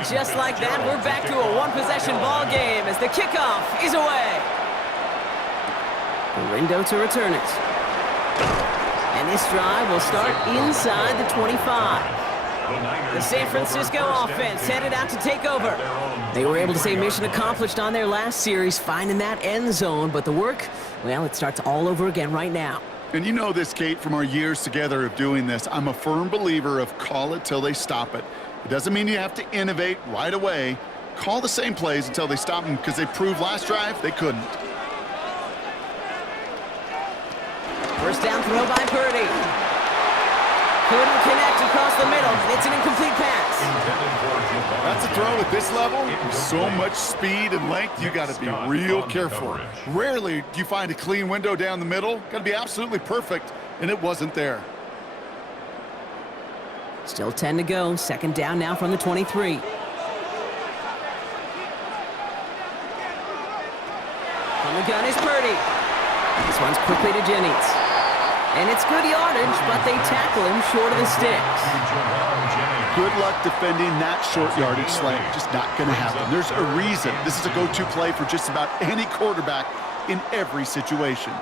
Just like that, we're back to a one-possession ball game as the kickoff is away. Gorindo to return it. And this drive will start inside the 25. The San Francisco offense headed out to take over. They were able to say mission accomplished on their last series, finding that end zone, but the work, well, it starts all over again right now. And you know this, Kate, from our years together of doing this. I'm a firm believer of call it till they stop it. It doesn't mean you have to innovate right away. Call the same plays until they stop them, because they proved last drive they couldn't. First down throw by Purdy. Couldn't connect across the middle. It's an incomplete pass. That's a throw at this level. With so much speed and length, you got to be real careful. Rarely do you find a clean window down the middle. Got to be absolutely perfect, and it wasn't there. Still 10 to go. 2nd down now from the 23. From the gun is Purdy. This one's quickly to Jennings. And it's good yardage, but they tackle him short of the sticks. Good luck defending that short yardage slant. Just not going to happen. There's a reason. This is a go-to play for just about any quarterback in every situation.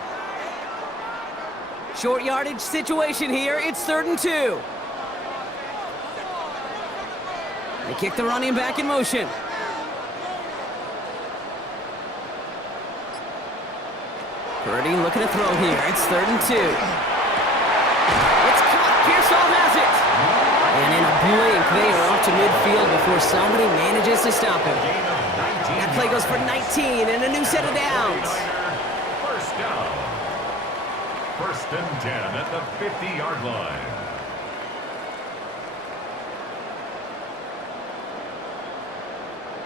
Short yardage situation here. It's 3rd and 2. They kick the running back in motion. Purdy looking to throw here. It's 3rd and 2. It's caught. Pearsall has it. And in a blink, they are off to midfield before somebody manages to stop him. That play goes for 19 and a new set of downs. First down. 1st and 10 at the 50-yard line.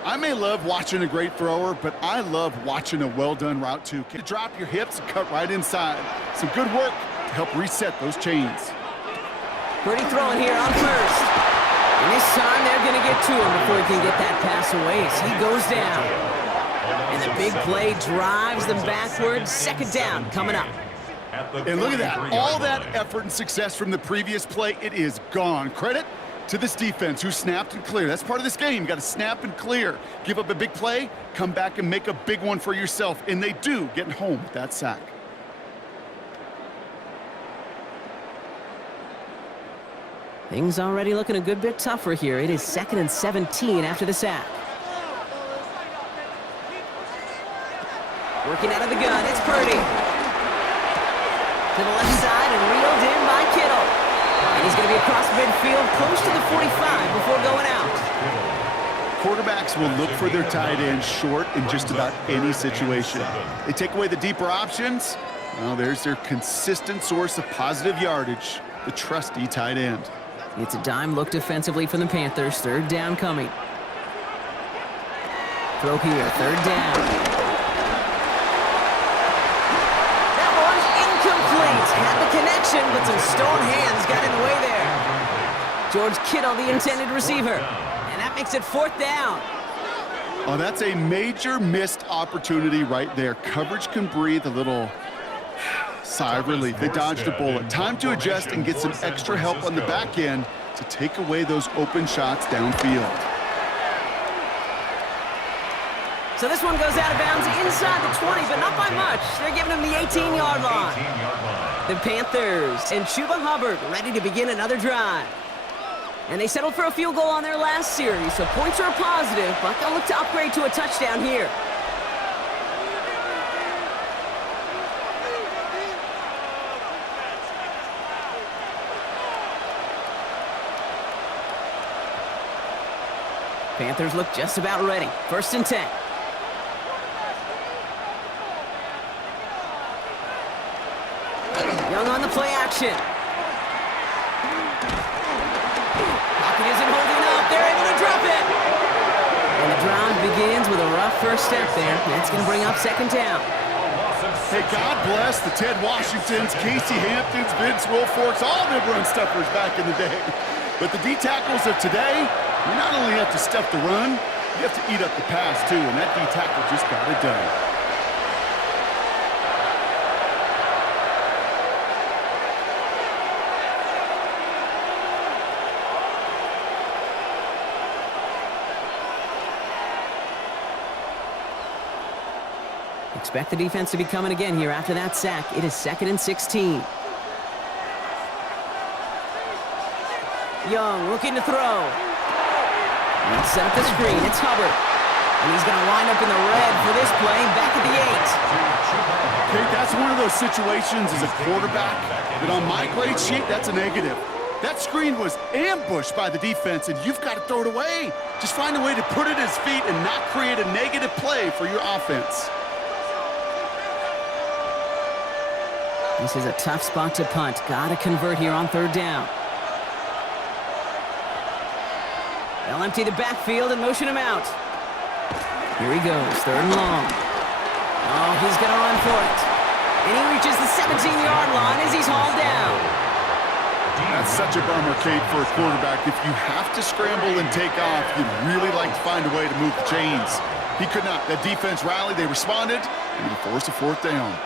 I may love watching a great thrower, but I love watching a well-done route, too. You drop your hips and cut right inside. Some good work to help reset those chains. Purdy throwing here on 1st. And this time they're going to get to him before he can get that pass away as he goes down. And the big play drives them backwards. 2nd down coming up. And look at that. All that effort and success from the previous play, it is gone. Credit to this defense who snapped and cleared. That's part of this game. You got to snap and clear. Give up a big play, come back and make a big one for yourself. And they do, getting home with that sack. Things already looking a good bit tougher here. It is 2nd and 17 after the sack. Working out of the gun, it's Purdy. To the left side and reeled in by Kittle. And he's going to be across midfield, close to the 45 before going out. Quarterbacks will look for their tight end short in just about any situation. They take away the deeper options. Well, there's their consistent source of positive yardage, the trusty tight end. It's a dime look defensively from the Panthers. 3rd down coming. Throw here, 3rd down. That one's incomplete. Had the connection, but some stone hands got in the way there. George Kittle, the intended receiver. And that makes it 4th down. Oh, that's a major missed opportunity right there. Coverage can breathe a little sigh of relief. They dodged a bullet. Time to adjust and get some extra help on the back end to take away those open shots downfield. So this one goes out of bounds inside the 20, but not by much. They're giving him the 18-yard line. The Panthers and Chuba Hubbard ready to begin another drive. And they settled for a field goal on their last series, so points are a positive, but they'll look to upgrade to a touchdown here. Panthers look just about ready. 1st and 10. Young on the play action. Pocket isn't holding up. They're able to drop it. And the drive begins with a rough first step there. That's going to bring up 2nd down. Hey, God bless the Ted Washingtons, Casey Hamptons, Vince Wilforks, all them run stuffers back in the day. But the D-tackles of today, you not only have to stuff the run, you have to eat up the pass, too, and that D-tackle just got it done. Expect the defense to be coming again here after that sack. It is 2nd and 16. Young looking to throw. And set up the screen. It's Hubbard. And he's going to line up in the red for this play back at the 8. Okay, that's one of those situations as a quarterback that on my grade sheet, that's a negative. That screen was ambushed by the defense, and you've got to throw it away. Just find a way to put it at his feet and not create a negative play for your offense. This is a tough spot to punt. Got to convert here on 3rd down. They'll empty the backfield and motion him out. Here he goes, 3rd and long. Oh, he's going to run for it. And he reaches the 17-yard line as he's hauled down. That's such a bummer, Kate, for a quarterback. If you have to scramble and take off, you'd really like to find a way to move the chains. He could not. That defense rallied, they responded, and he forced a 4th down.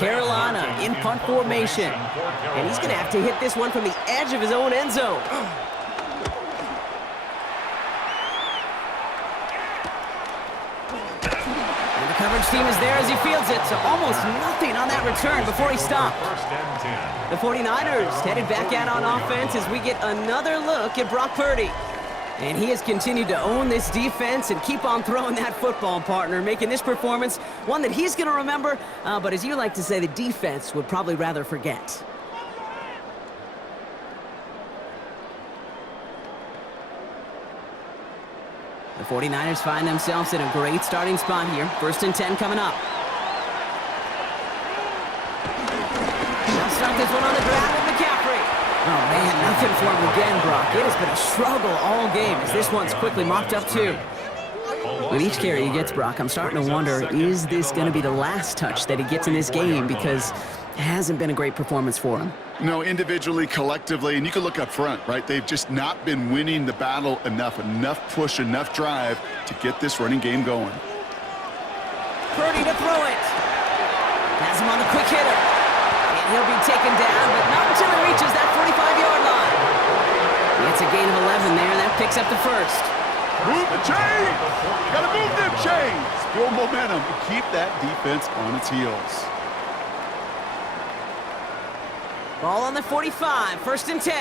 Carolina in punt formation. And he's going to have to hit this one from the edge of his own end zone. And the coverage team is there as he fields it, so almost nothing on that return before he stopped. The 49ers headed back out on offense as we get another look at Brock Purdy. And he has continued to own this defense and keep on throwing that football, partner, making this performance one that he's going to remember, but as you like to say, the defense would probably rather forget. The 49ers find themselves in a great starting spot here. 1st and 10 coming up. They'll start this one on the ground with McCaffrey. Oh, man, nothing for him again, Brock. It has been a struggle all game as this one's quickly mopped up, too. With each carry he gets, Brock, I'm starting to wonder, is this going to be the last touch that he gets in this game? Because it hasn't been a great performance for him. No, individually, collectively, and you can look up front, right? They've just not been winning the battle enough push, enough drive to get this running game going. Purdy to throw it. Has him on the quick hitter. He'll be taken down, but not until he reaches that 45-yard line. It's a gain of 11 there. That picks up the 1st. Move the chains! Gotta move them chains! Build momentum and keep that defense on its heels. Ball on the 45, 1st and 10.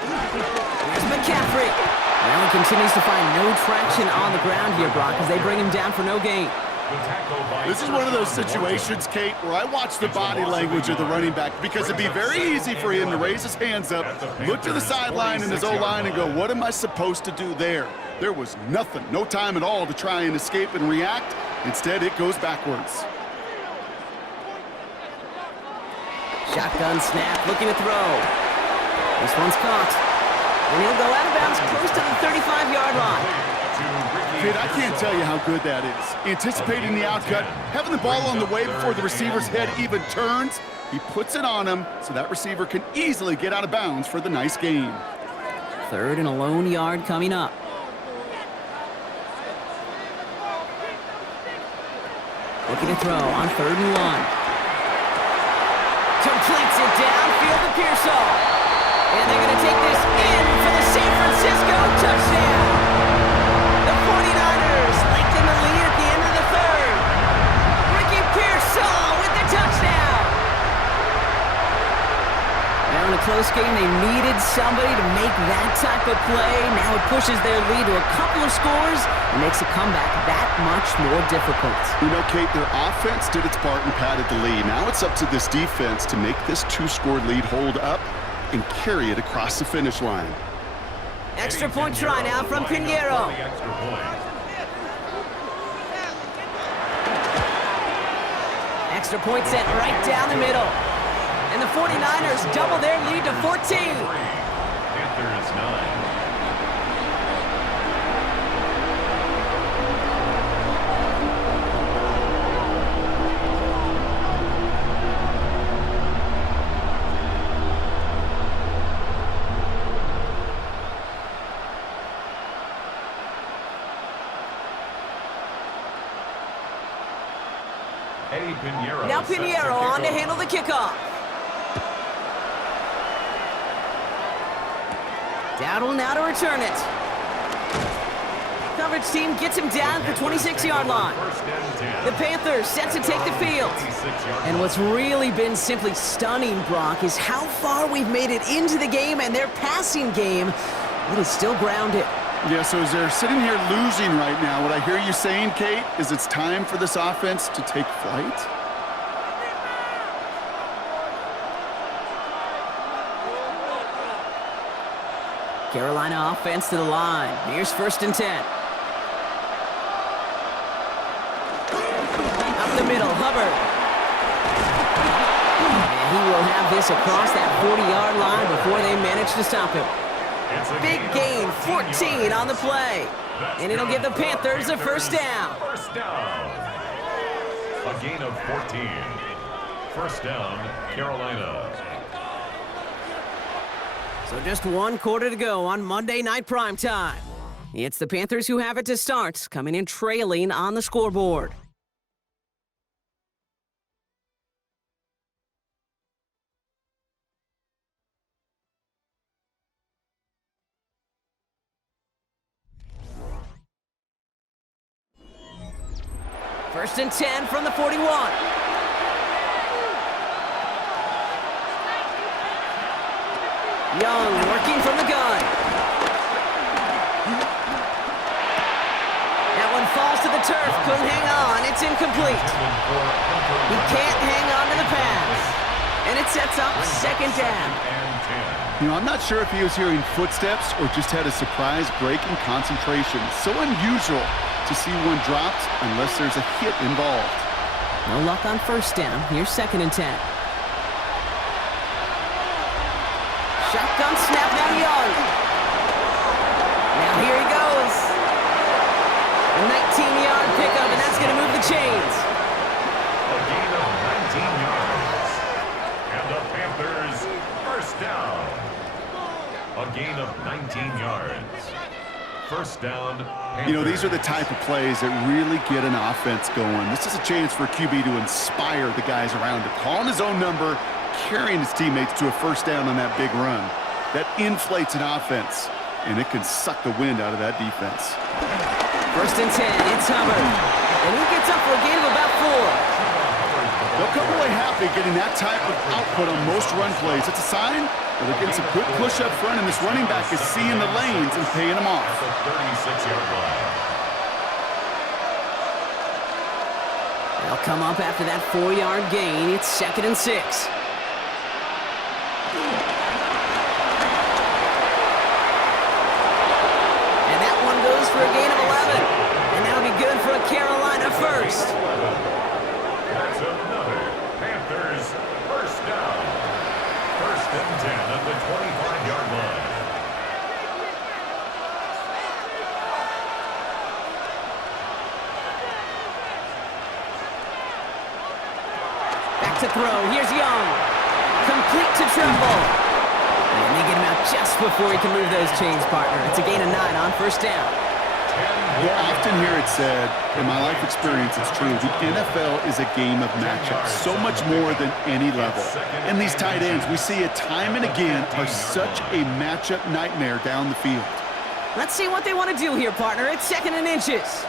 Here's McCaffrey. Well, he continues to find no traction on the ground here, Brock, as they bring him down for no gain. This is one of those situations, Kate, where I watch the body language of the running back because it'd be very easy for him to raise his hands up, look to the sideline in his O-line and go, what am I supposed to do there? There was nothing, no time at all to try and escape and react. Instead, it goes backwards. Shotgun snap, looking to throw. This one's caught. And he'll go out of bounds close to the 35-yard line. Kid, I can't tell you how good that is. Anticipating the outcut, having the ball on the way before the receiver's head even turns, he puts it on him so that receiver can easily get out of bounds for the nice gain. 3rd and a lone yard coming up. Looking to throw on 3rd and 1. Completes it downfield to Pearsall. And they're going to take this in for the San Francisco, touchdown! The 49ers lengthen the lead at the end of the third. Ricky Pearsall with the touchdown! Now in a close game, they needed somebody to make that type of play. Now it pushes their lead to a couple of scores and makes a comeback that much more difficult. You know, Kate, their offense did its part and padded the lead. Now it's up to this defense to make this two-score lead hold up and carry it across the finish line. Extra point try now from Pinheiro. Extra point sent right down the middle. And the 49ers double their lead to 14. Panthers 9. Now Pinheiro on to handle the kickoff. Dowdle now to return it. Coverage team gets him down at the 26-yard line. The Panthers set to take the field. And what's really been simply stunning, Brock, is how far we've made it into the game, and their passing game, it is still grounded. Yeah, so as they're sitting here losing right now, what I hear you saying, Kate, is it's time for this offense to take flight? Carolina offense to the line. Here's 1st and 10. Up the middle, Hubbard. And he will have this across that 40-yard line before they manage to stop him. Big gain, 14 on the play. And it'll give the Panthers a first down. First down. A gain of 14. First down, Carolina. So just 1 quarter to go on Monday Night Primetime. It's the Panthers who have it to start, coming in trailing on the scoreboard. First and 10 from the 41. Young working from the gun. That one falls to the turf. Couldn't hang on. It's incomplete. He can't hang on to the pass. And it sets up 2nd down. You know, I'm not sure if he was hearing footsteps or just had a surprise break in concentration. So unusual to see one dropped unless there's a hit involved. No luck on 1st down. Here's 2nd and 10. Shotgun snap now Young. Now here he goes. A 19-yard pickup, and that's going to move the chains. A gain of 19 yards. And the Panthers first down. A gain of 19 yards. First down, Panthers. You know, these are the type of plays that really get an offense going. This is a chance for QB to inspire the guys around him. Calling his own number, carrying his teammates to a first down on that big run. That inflates an offense, and it can suck the wind out of that defense. 1st and 10, it's Hubbard. And he gets up for a gain of about 4. They'll come away happy getting that type of output on most run plays. It's a sign that they're getting some quick push up front, and this running back is seeing the lanes and paying them off. The 36-yard line. They'll come up after that 4-yard gain. It's 2nd and 6. For a gain of 11, and that'll be good for a Carolina first. That's another Panthers first down. 1st and 10 at the 25-yard line. Back to throw. Here's Young. Complete to Tremble. And they get him out just before he can move those chains, partner. It's a gain of 9 on 1st down. You often hear it said, in my life experience, it's true, the NFL is a game of matchups, so much more than any level. And these tight ends, we see it time and again, are such a matchup nightmare down the field. Let's see what they want to do here, partner. It's 2nd and inches.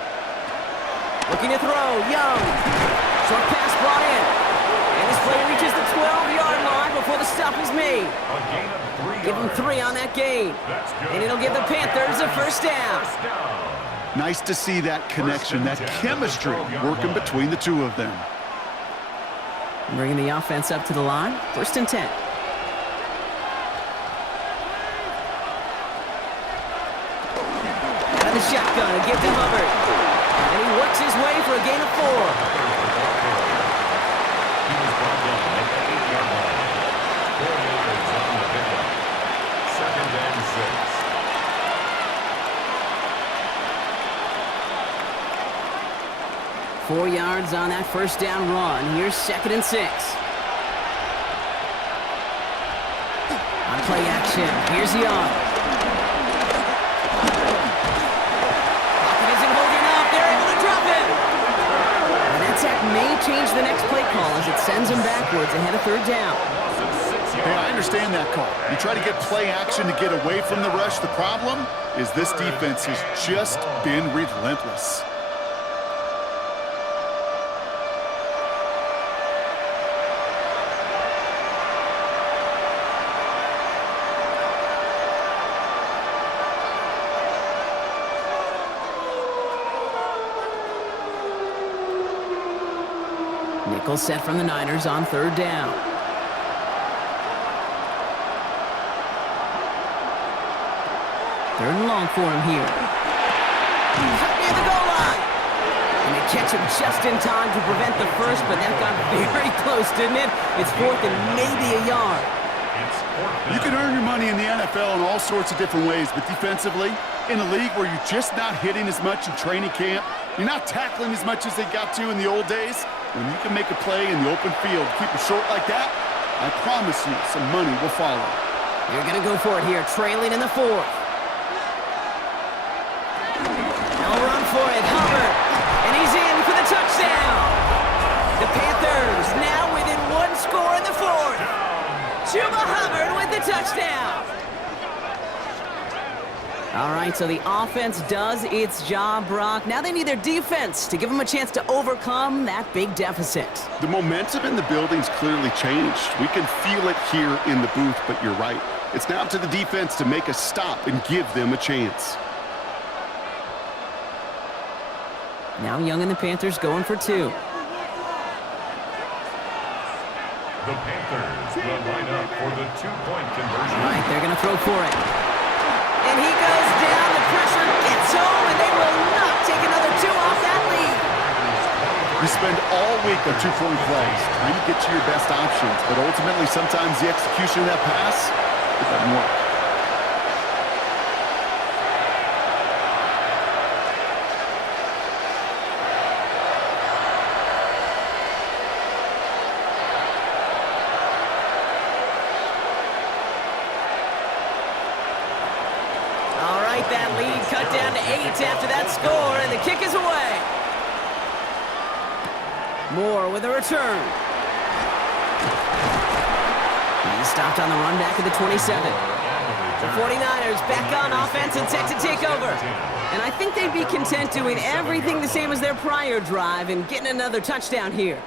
Looking to throw, Young. Short pass brought in. And this play reaches the 12-yard line before the stop is made. Give him 3 on that gain. And it'll give the Panthers a first down. Nice to see that connection, that chemistry working between the two of them. Bringing the offense up to the line. 1st and 10. Out of the shotgun, a give to Hubbard. And he works his way for a gain of 4. Four yards on that first down run. Here's 2nd and 6. On play action, here's Young. Pocket isn't holding up. They're able to drop him. And that sack may change the next play call as it sends him backwards ahead of 3rd down. Hey, I understand that call. You try to get play action to get away from the rush. The problem is this defense has just been relentless. Nickel set from the Niners on 3rd down. Third and long for him here. Cut near the goal line. And they catch him just in time to prevent the first, but that got very close, didn't it? It's 4th and maybe a yard. You can earn your money in the NFL in all sorts of different ways, but defensively, in a league where you're just not hitting as much in training camp, you're not tackling as much as they got to in the old days, when you can make a play in the open field, keep it short like that, I promise you some money will follow. You're going to go for it here, trailing in the 4th. They'll run for it, Hubbard, and he's in for the touchdown. The Panthers now within 1 score in the 4th. Chuba Hubbard with the touchdown. All right, so the offense does its job, Brock. Now they need their defense to give them a chance to overcome that big deficit. The momentum in the building's clearly changed. We can feel it here in the booth, but you're right. It's now up to the defense to make a stop and give them a chance. Now Young and the Panthers going for 2. The Panthers will line up for the 2-point conversion. All right, they're going to throw for it. And he goes down, the pressure gets home, and they will not take another 2 off that lead. You spend all week on 2-point plays, trying to get to your best options, but ultimately sometimes the execution of that pass, it doesn't work. That lead cut down to 8 after that score, and the kick is away. Moore with a return. He's stopped on the run back at the 27. The 49ers back on offense and set to take over. And I think they'd be content doing everything the same as their prior drive and getting another touchdown here.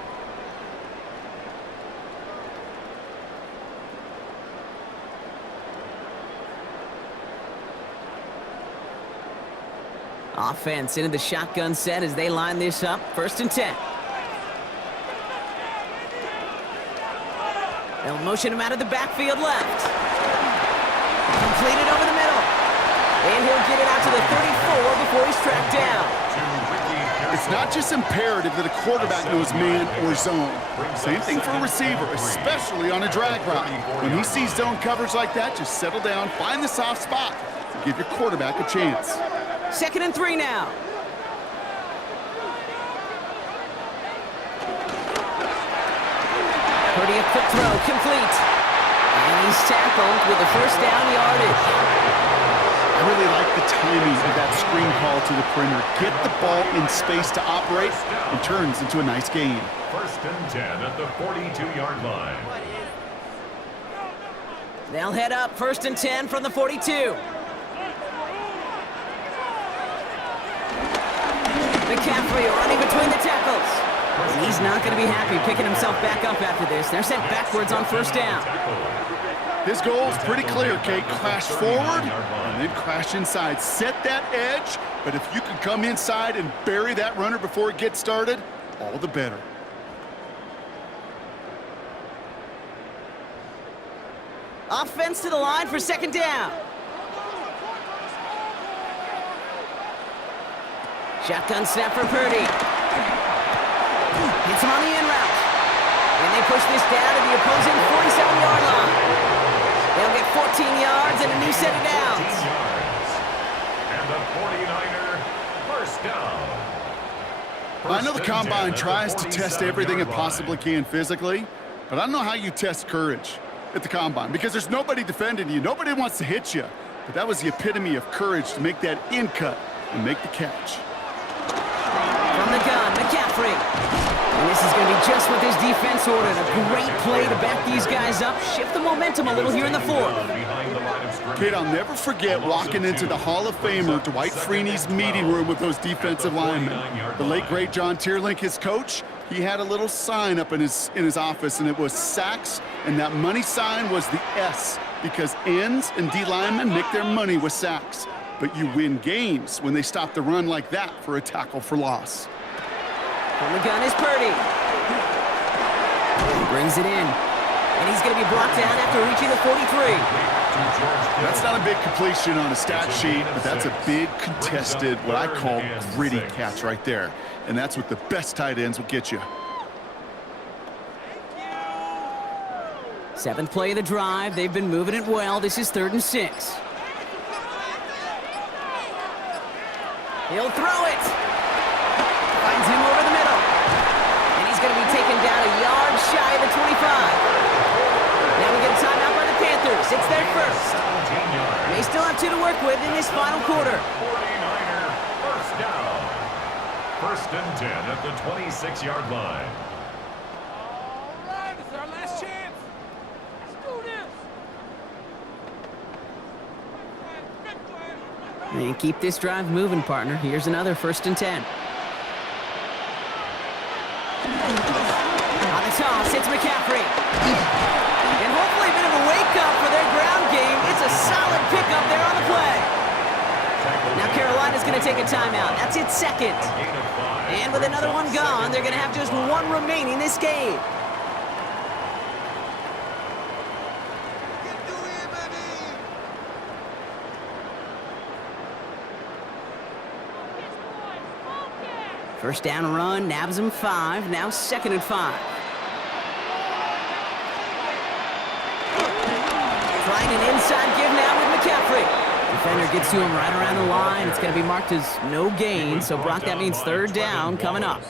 Offense into the shotgun set as they line this up. 1st and 10. They'll motion him out of the backfield left. Completed over the middle. And he'll get it out to the 34 before he's tracked down. It's not just imperative that a quarterback knows man or zone. Same thing for a receiver, especially on a drag route. When he sees zone coverage like that, just settle down, find the soft spot, and give your quarterback a chance. 2nd and 3 now. Purdy a quick throw, complete. And he's tackled with the first down yardage. I really like the timing of that screen call to the perimeter. Get the ball in space to operate and turns into a nice gain. 1st and 10 at the 42-yard line. They'll head up 1st and 10 from the 42. McCaffrey running between the tackles. And he's not going to be happy picking himself back up after this. They're sent backwards on 1st down. His goal is pretty clear, Kate. Crash forward and then crash inside. Set that edge, but if you can come inside and bury that runner before it gets started, all the better. Offense to the line for 2nd down. Shotgun snap for Purdy. Hits him on the in route. And they push this down to the opposing 47-yard line. They'll get 14 yards and a new set of downs. And the 49er 1st down. I know the Combine tries to test everything it possibly can physically, but I don't know how you test courage at the Combine because there's nobody defending you. Nobody wants to hit you. But that was the epitome of courage to make that in cut and make the catch. From the gun, McCaffrey. And this is going to be just what this defense ordered. A great play to back these guys up, shift the momentum a little here in the 4th. Kid, I'll never forget walking into the Hall of Famer Dwight Freeney's meeting room with those defensive linemen. The late, great John Tierlink, his coach, he had a little sign up in his office, and it was sacks, and that money sign was the S, because ends and D linemen make their money with sacks. But you win games when they stop the run like that for a tackle for loss. From the gun is Purdy. He brings it in. And he's going to be brought down after reaching the 43. That's not a big completion on a stat sheet, but that's a big contested, what I call gritty catch right there. And that's what the best tight ends will get you. 7th play of the drive. They've been moving it well. This is 3rd and 6. He'll throw it. Finds him over the middle. And he's going to be taken down a yard shy of the 25. Now we get a timeout by the Panthers. It's their 1st. They still have 2 to work with in this final quarter. 49er 1st down. 1st and 10 at the 26-yard line. All right, this is our last chance. Let's do this. And keep this drive moving, partner. Here's another 1st and 10. On the toss, it's McCaffrey. And hopefully a bit of a wake-up for their ground game. It's a solid pickup there on the play. Now Carolina's going to take a timeout. That's its 2nd. And with another one gone, they're going to have just 1 remaining this game. First down run, nabs him 5, now 2nd and 5. Trying an inside give now with McCaffrey. Defender gets to him right around the line. It's going to be marked as no gain, so Brock, that means 3rd down coming up.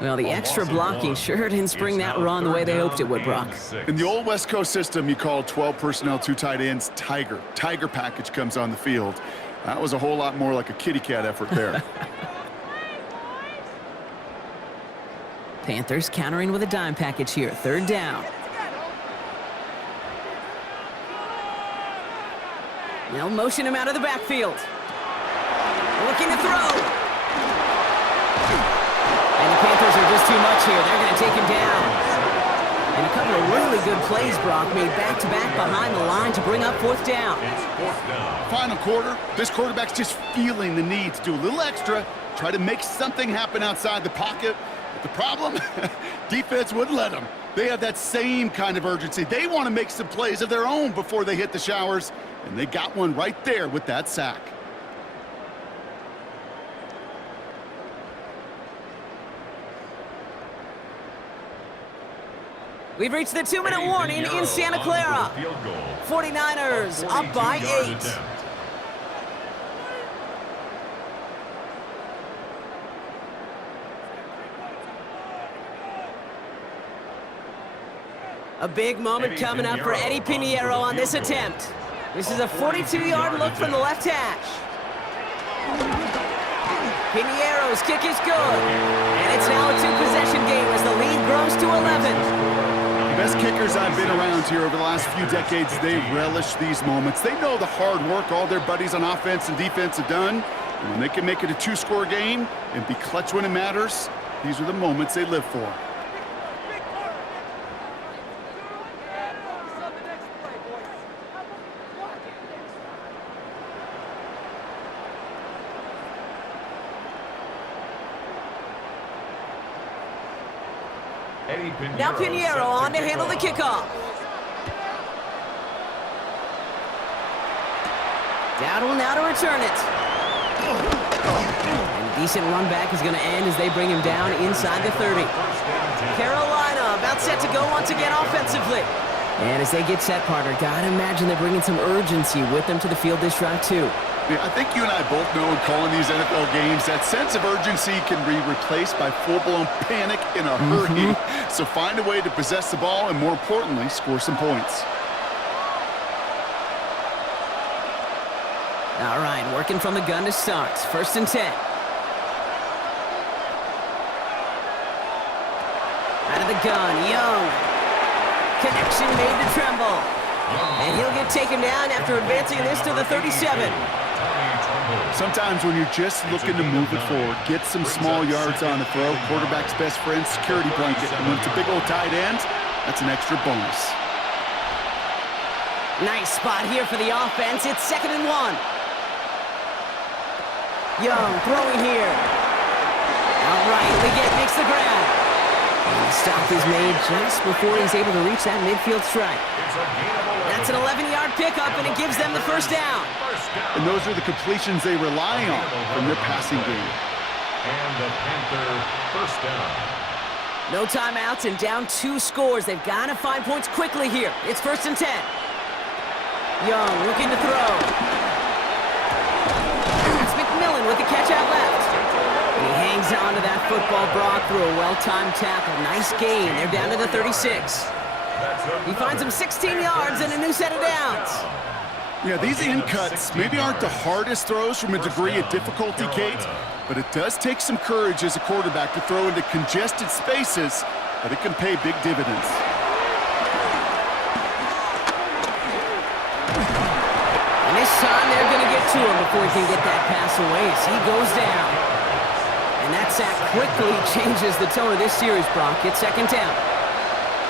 Well, the extra blocking sure didn't spring that run the way they hoped it would, Brock. In the old West Coast system, you called 12 personnel, 2 tight ends, Tiger. Tiger package comes on the field. That was a whole lot more like a kitty cat effort there. Panthers countering with a dime package here. 3rd down. They'll motion him out of the backfield. Looking to throw. And the Panthers are just too much here. They're going to take him down. And a couple of really good plays, Brock, made back-to-back behind the line to bring up 4th down. Final quarter, this quarterback's just feeling the need to do a little extra, try to make something happen outside the pocket. But the problem, defense wouldn't let them. They have that same kind of urgency. They want to make some plays of their own before they hit the showers, and they got one right there with that sack. We've reached the 2-minute warning in Santa Clara. 49ers up by 8. A big moment coming up for Eddie Pinheiro on this attempt. This is a 42-yard look from the left hash. Piniero's kick is good. And it's now a two-possession game as the lead grows to 11. The best kickers I've been around here over the last few decades, they relish these moments. They know the hard work all their buddies on offense and defense have done. And when they can make it a two-score game and be clutch when it matters, these are the moments they live for. Now Pinheiro on to handle the kickoff. Dowdle now to return it. And a decent run back is going to end as they bring him down inside the 30. Carolina about set to go once again offensively. And as they get set, partner, gotta imagine they're bringing some urgency with them to the field this drive too. Yeah, I think you and I both know in calling these NFL games, that sense of urgency can be replaced by full-blown panic in a hurry. So find a way to possess the ball and, more importantly, score some points. All right, working from the gun to start. 1st and 10. Out of the gun, Young. Connection made to Tremble. And he'll get taken down after advancing this to the 37. Sometimes when you're just looking to move it forward, get some small yards on the throw, quarterback's best friend, security blanket. And when it's a big old tight end, that's an extra bonus. Nice spot here for the offense. It's 2nd and 1. Young throwing here. Outright, Liggett makes the grab. And the stop is made just before he's able to reach that midfield strike. That's an 11-yard pickup, and it gives them the 1st down. And those are the completions they rely on from their passing game. And the Panther 1st down. No timeouts and down 2 scores. They've got to find points quickly here. It's 1st and 10. Young looking to throw. It's McMillan with the catch out left. And he hangs on to that football, Brock, through a well-timed tackle. Nice gain. They're down to the 36. He finds him 16 yards and a new set of downs. Yeah, these in cuts maybe aren't the hardest throws from a degree of difficulty, Kate, but it does take some courage as a quarterback to throw into congested spaces, but it can pay big dividends. And this time they're going to get to him before he can get that pass away as he goes down. And that sack quickly changes the tone of this series, Brock. It's 2nd down.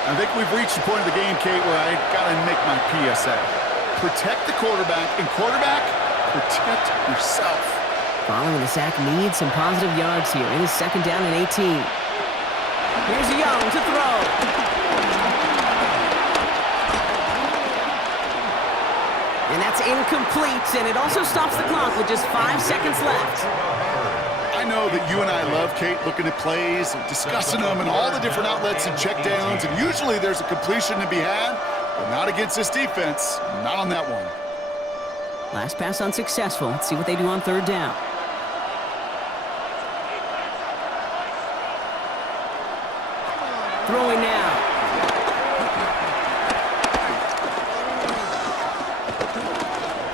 I think we've reached the point of the game, Kate, where I got to make my PSA. Protect the quarterback, and quarterback, protect yourself. Following the sack needs some positive yards here. It is 2nd down and 18. Here's Young to throw. And that's incomplete, and it also stops the clock with just 5 seconds left. I know that you and I love, Kate, looking at plays, and discussing them, and all the different outlets and checkdowns, and usually there's a completion to be had, but not against this defense, not on that one. Last pass unsuccessful. Let's see what they do on 3rd down. Throwing now.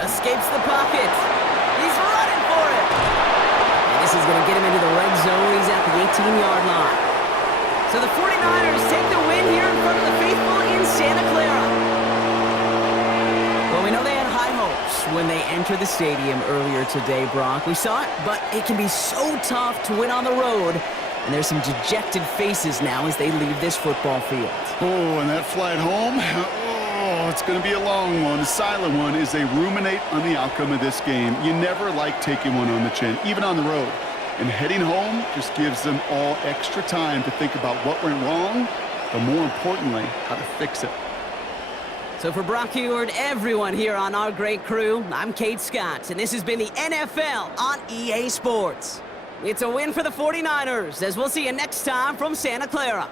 Escapes the pocket. He's running for it. And this is going to get him into the red zone. He's at the 18-yard line. So the 49ers take the win here in front of the faithful in Santa Clara. Well, we know they had high hopes when they entered the stadium earlier today, Brock. We saw it, but it can be so tough to win on the road. And there's some dejected faces now as they leave this football field. Oh, and that flight home, oh, it's going to be a long one, a silent one, as they ruminate on the outcome of this game. You never like taking one on the chin, even on the road. And heading home just gives them all extra time to think about what went wrong, but more importantly, how to fix it. So for Brock Eward, everyone here on our great crew, I'm Kate Scott, and this has been the NFL on EA Sports. It's a win for the 49ers, as we'll see you next time from Santa Clara.